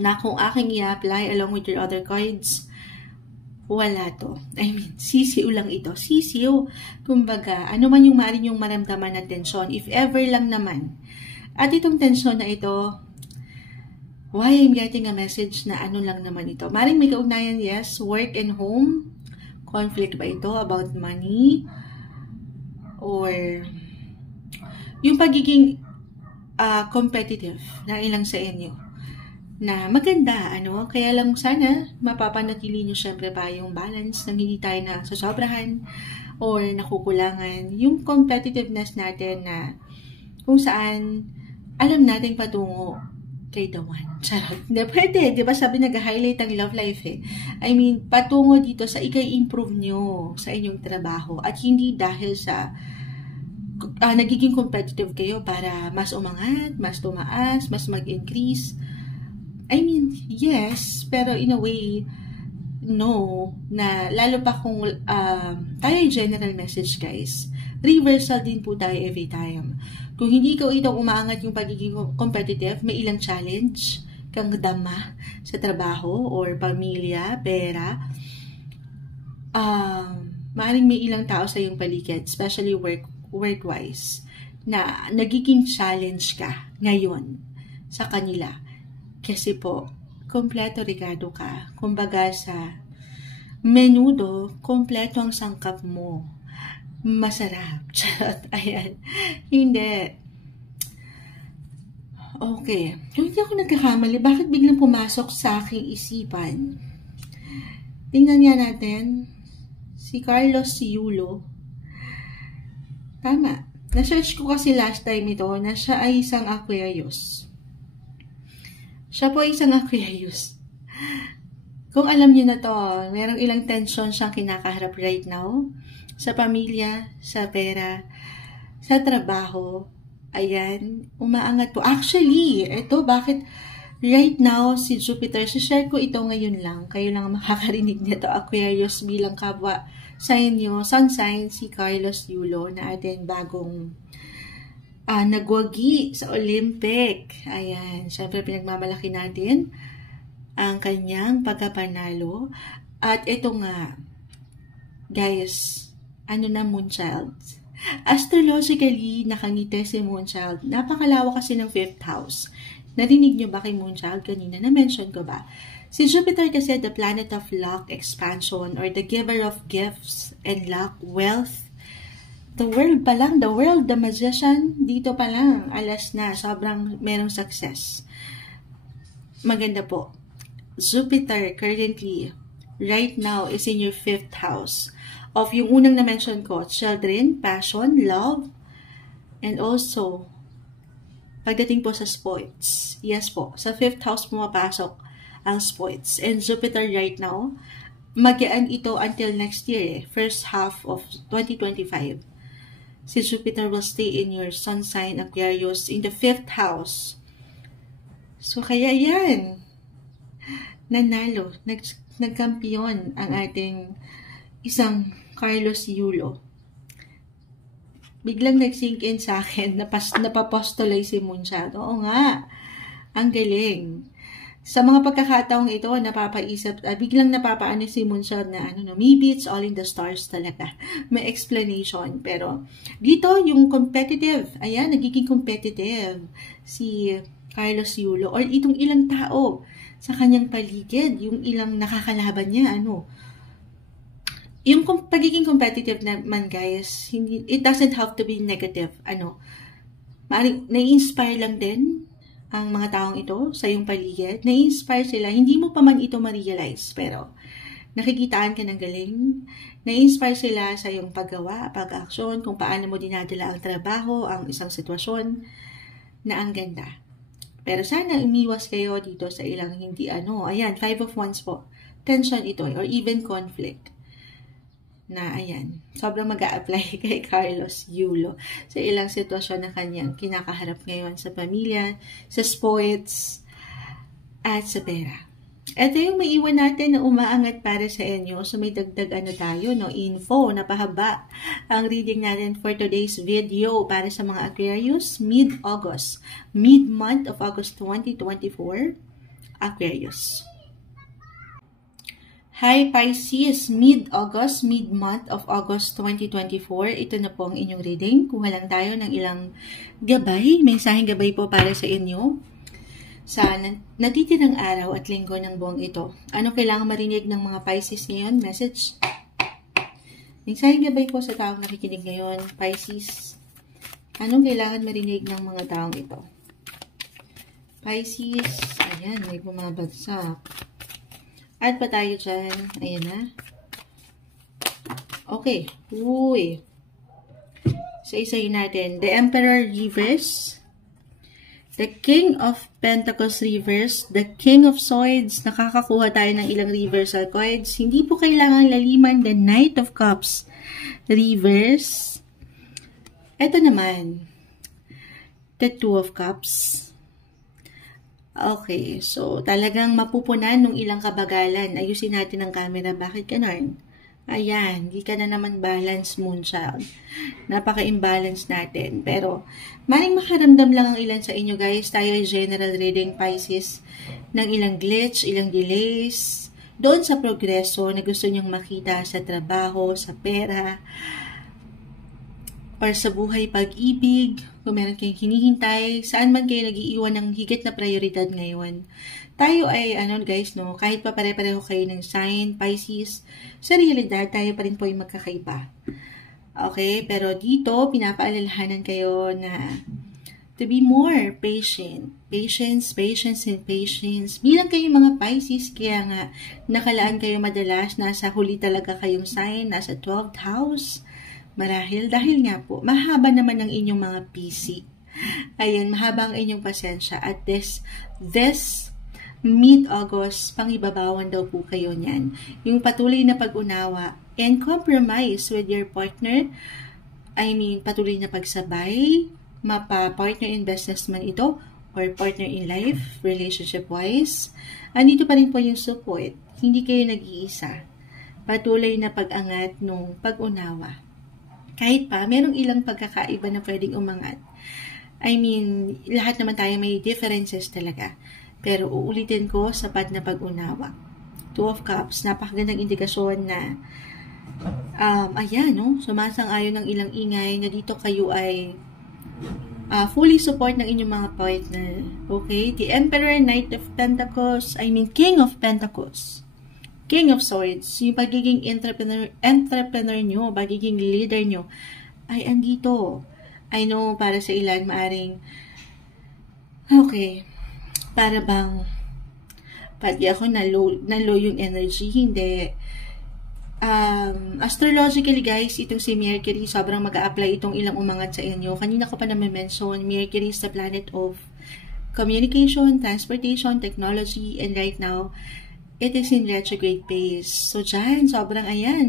na kung aking i-apply along with your other cards, wala to. I mean, sisiw lang ito. Sisiw. Kumbaga, ano man yung maaaring yung maramdaman na tension, if ever lang naman. At itong tension na ito, why I'm getting a message na ano lang naman ito. Maaaring may kaugnayan, yes, work and home. Conflict ba ito about money? Or yung pagiging competitive na ilang sa inyo? Na maganda, kaya lang sana mapapanatili nyo syempre pa yung balance na hindi tayo na sasobrahan or nakukulangan. Yung competitiveness natin na kung saan alam nating patungo kay the one. Charot. Hindi, pwede. Diba sabi nag-highlight ang love life eh. I mean, patungo dito sa ikay-improve nyo sa inyong trabaho at hindi dahil sa nagiging competitive kayo para mas umangat, mas tumaas, mas mag-increase. I mean, yes, pero in a way, no, na lalo pa kung tayo general message guys, reversal din po tayo every time. Kung hindi ko itong umaangat yung pagiging competitive, may ilang challenge kang dama sa trabaho or pamilya, pera, maaaring may ilang tao sa iyong paligid, especially work-wise, na nagiging challenge ka ngayon sa kanila. Kasi po, kompleto regado ka. Kumbaga sa menudo, kompleto ang sangkap mo. Masarap. Charot. Ayan. Hindi. Okay. Kung hindi ako nagkakamali, bakit biglang pumasok sa aking isipan? Tingnan nga natin. Si Carlos Yulo. Tama. Na-search ko kasi last time ito na siya ay isang Aquarius. Siya po isang Aquarius. Kung alam niyo na to, merong ilang tension siyang kinakaharap right now. Sa pamilya, sa pera, sa trabaho. Ayan, umaangat po. Actually, ito, bakit right now si Jupiter, share ko ito ngayon lang. Kayo lang makakarinig nito, Aquarius bilang kapwa sa inyo, sun sign, si Carlos Yulo na ating bagong nagwagi sa Olympic. Ayan, syempre pinagmamalaki natin ang kanyang pagkapanalo. At ito nga, guys, ano na Moonchild? Astrologically, nakangiti si Moonchild. Napakalawak kasi ng 5th house. Narinig nyo ba kay Moonchild kanina? Na-mention ko ba? Si Jupiter kasi the planet of luck, expansion, or the giver of gifts and luck, wealth. The world pa lang, the world, the magician, dito pa lang, alas na, sobrang merong success. Maganda po. Jupiter currently, right now, is in your 5th house. Of yung unang na-mention ko, children, passion, love, and also, pagdating po sa sports. Yes po, sa 5th house pumapasok ang sports. And Jupiter right now, mag-aan ito until next year, first half of 2025. Si Jupiter will stay in your sun sign Aquarius in the 5th house. So, kaya yan. Nanalo. Nagkampiyon ang ating isang Carlos Yulo. Biglang nag-sink in sa akin. Napapostuloy si Moonchild. Oo nga. Ang galing. Sa mga pagkakataong ito, napapaisip, biglang napapaano si Moonchild na maybe it's all in the stars talaga. May explanation. Pero dito, yung competitive, ayan, nagiging competitive si Carlos Yulo or itong ilang tao sa kanyang paligid, yung ilang nakakalaban niya, Yung pagiging competitive naman, guys, it doesn't have to be negative. Maaaring nai-inspire lang din ang mga taong ito sa iyong paligid. Na-inspire sila. Hindi mo pa man ito ma-realize, pero nakikitaan ka ng galing. Na-inspire sila sa iyong paggawa, pag-aksyon, kung paano mo dinadala ang trabaho, ang isang sitwasyon na ang ganda. Pero sana umiwas kayo dito sa ilang hindi Ayan, 5 of Wands po. Tension ito, or even conflict. Na ayan, sobrang mag-a-apply kay Carlos Yulo sa ilang sitwasyon na kanyang kinakaharap ngayon sa pamilya, sa sports, at sa pera. Ito yung maiwan natin na umaangat para sa inyo. So may dagdag tayo, info, napahaba ang reading natin for today's video para sa mga Aquarius, mid-August, mid-month of August 2024, Aquarius. Hi Pisces, mid-August, mid-month of August 2024. Ito na po ang inyong reading. Kuha lang tayo ng ilang gabay, mensaheng gabay po para sa inyo. Sa natitirang araw at linggo ng buong ito. Ano kailangan marinig ng mga Pisces ngayon? Message. Mensaheng gabay po sa taong nakikinig ngayon, Pisces. Anong kailangan marinig ng mga taong ito? Pisces, ayan, may bumabagsak. Add pa tayo dyan. Ayan na. Okay. Uy. So, isayin natin. The Emperor reverse. The King of Pentacles reverse. The King of Swords. Nakakakuha tayo ng ilang reversal cards. Hindi po kailangan laliman. The Knight of Cups reverse. Ito naman. The Two of Cups. Okay, so talagang mapupunan nung ilang kabagalan. Ayusin natin ang camera. Bakit ganon? Ayan, di ka na naman balance, Moonchild. Napaka-imbalance natin. Pero, maring makaramdam lang ang ilan sa inyo, guys. Tayo ay general reading Pisces ng ilang glitch, ilang delays, doon sa progreso na gusto nyong makita sa trabaho, sa pera, or sa buhay pag-ibig, kung meron kayong hinihintay, saan man kayo nag-iiwan ng higit na prioridad ngayon. Tayo ay, guys, no, kahit pa pare-pareho kayo ng sign, Pisces, sa realidad, tayo pa rin po yung magkakaiba. Okay? Pero dito, pinapaalalahanan kayo na to be more patient. Patience, patience, and patience. Bilang kayo mga Pisces, kaya nga, nakalaan kayo madalas, nasa huli talaga kayong sign, nasa 12th house. Marahil, dahil nga po, mahaba naman ang inyong mga PC. Ayan, mahaba ang inyong pasensya. At this mid-August, pangibabawan daw po kayo niyan. Yung patuloy na pag-unawa and compromise with your partner, patuloy na pagsabay, mapa-partner in business man ito, or partner in life, relationship-wise. Andito pa rin po yung support. Hindi kayo nag-iisa. Patuloy na pag-angat nung pag-unawa. Kahit pa, merong ilang pagkakaiba na pwedeng umangat. Lahat naman tayo may differences talaga. Pero uulitin ko, sapat na pag-unawa. Two of Cups, napakagandang indikasyon na sumasang-ayon ng ilang ingay na dito kayo ay fully support ng inyong mga partner. Okay? The Emperor, Knight of Pentacles, King of Pentacles. King of Swords, yung pagiging entrepreneur nyo, pagiging leader nyo, ay andito. I know, para sa ilan, maaring, para bang, pati ako nalo yung energy, hindi. Astrologically, guys, itong si Mercury, sobrang mag-a-apply itong ilang umangat sa inyo. Kanina ko pa na-mention, Mercury is the planet of communication, transportation, technology, and right now, it is in retrograde phase. So, dyan,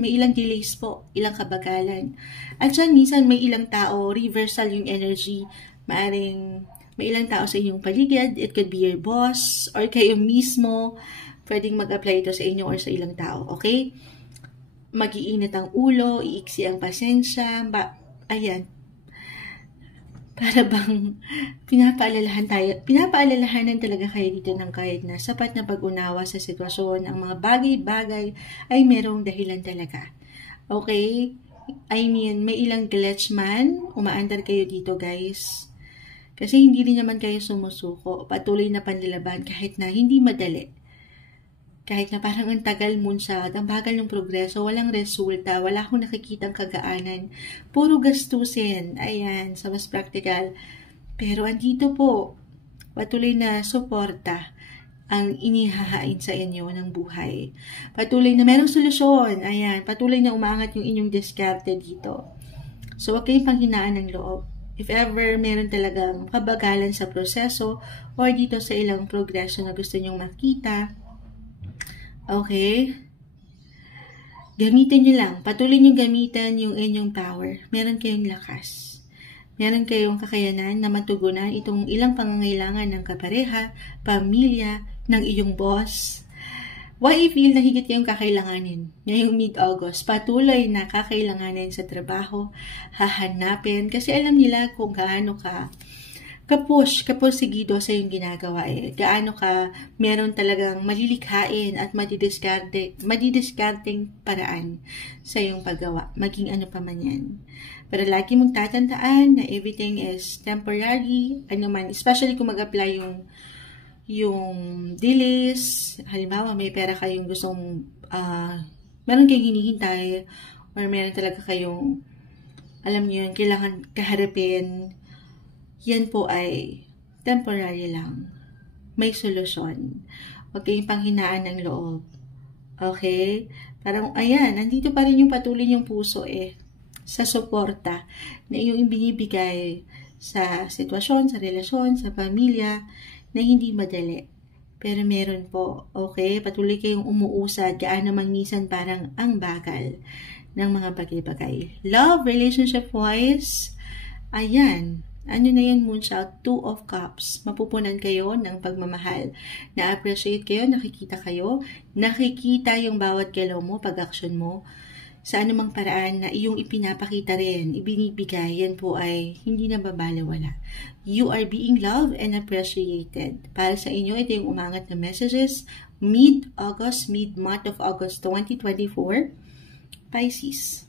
may ilang delays po, ilang kabagalan. At dyan, minsan may ilang tao, reversal yung energy. Maaring may ilang tao sa inyong paligid. It could be your boss, or kayo mismo. Pwedeng mag-apply ito sa inyo or sa ilang tao. Okay? Mag-iinit ang ulo, iiksi ang pasensya. Para bang pinapaalalahanan talaga kayo dito ng kahit na sapat na pag-unawa sa sitwasyon, ang mga bagay-bagay ay merong dahilan talaga. Okay? May ilang glitch man, umaandar kayo dito, guys. Kasi hindi rin naman kayo sumusuko. Patuloy na panlalaban kahit na hindi madali. Kahit na parang ang tagal Moonchild, ang bagal ng progreso, walang resulta, wala akong nakikitang kagaanan. Puro gastusin. Ayan, sa mas practical. Pero andito po, patuloy na suporta ang inihahain sa inyo ng buhay. Patuloy na merong solusyon. Ayan, patuloy na umangat yung inyong diskarte dito. So, huwag kayong panghinaan ng loob. If ever meron talagang kabagalan sa proseso or dito sa ilang progreso na gusto nyong makita, okay? Gamitin nyo lang. Patuloy nyo gamitin yung inyong power. Meron kayong lakas. Meron kayong kakayanan na matugunan itong ilang pangangailangan ng kapareha, pamilya, ng iyong boss. Why i-feel na higit kayong kakailanganin? Ngayong mid-August, patuloy na kakailanganin sa trabaho, hahanapin, kasi alam nila kung gaano ka kapusigido sa yung ginagawa gaano ka meron talagang malilikhain at madidiskarteng paraan sa yung paggawa, maging ano pa man yan. Pero lagi mong tatandaan na everything is temporary, especially kung mag-apply yung delays. Halimbawa, may pera kayong gustong, meron kayong hinihintay, or meron talaga kayong, alam niyo yun, kailangan kaharapin. Yan po ay temporary lang. May solusyon. Huwag kayong panghinaan ng loob. Okay? Parang, nandito pa rin yung patuloy yung puso sa suporta na iyong binibigay sa sitwasyon, sa relasyon, sa pamilya, na hindi madali. Pero meron po. Okay? Patuloy kayong umuusad, gaano man minsan parang ang bagal ng mga bagay-bagay. Love, relationship-wise, Ano na yan, Moonchild? 2 of Cups. Mapupunan kayo ng pagmamahal. Na-appreciate kayo, nakikita kayo, nakikita yung bawat galaw mo, pag-action mo, sa anumang paraan na iyong ipinapakita rin, ibinibigay, yan po ay hindi na babalewala. You are being loved and appreciated. Para sa inyo, ito yung umangat na messages, mid-month of August 2024, Pisces.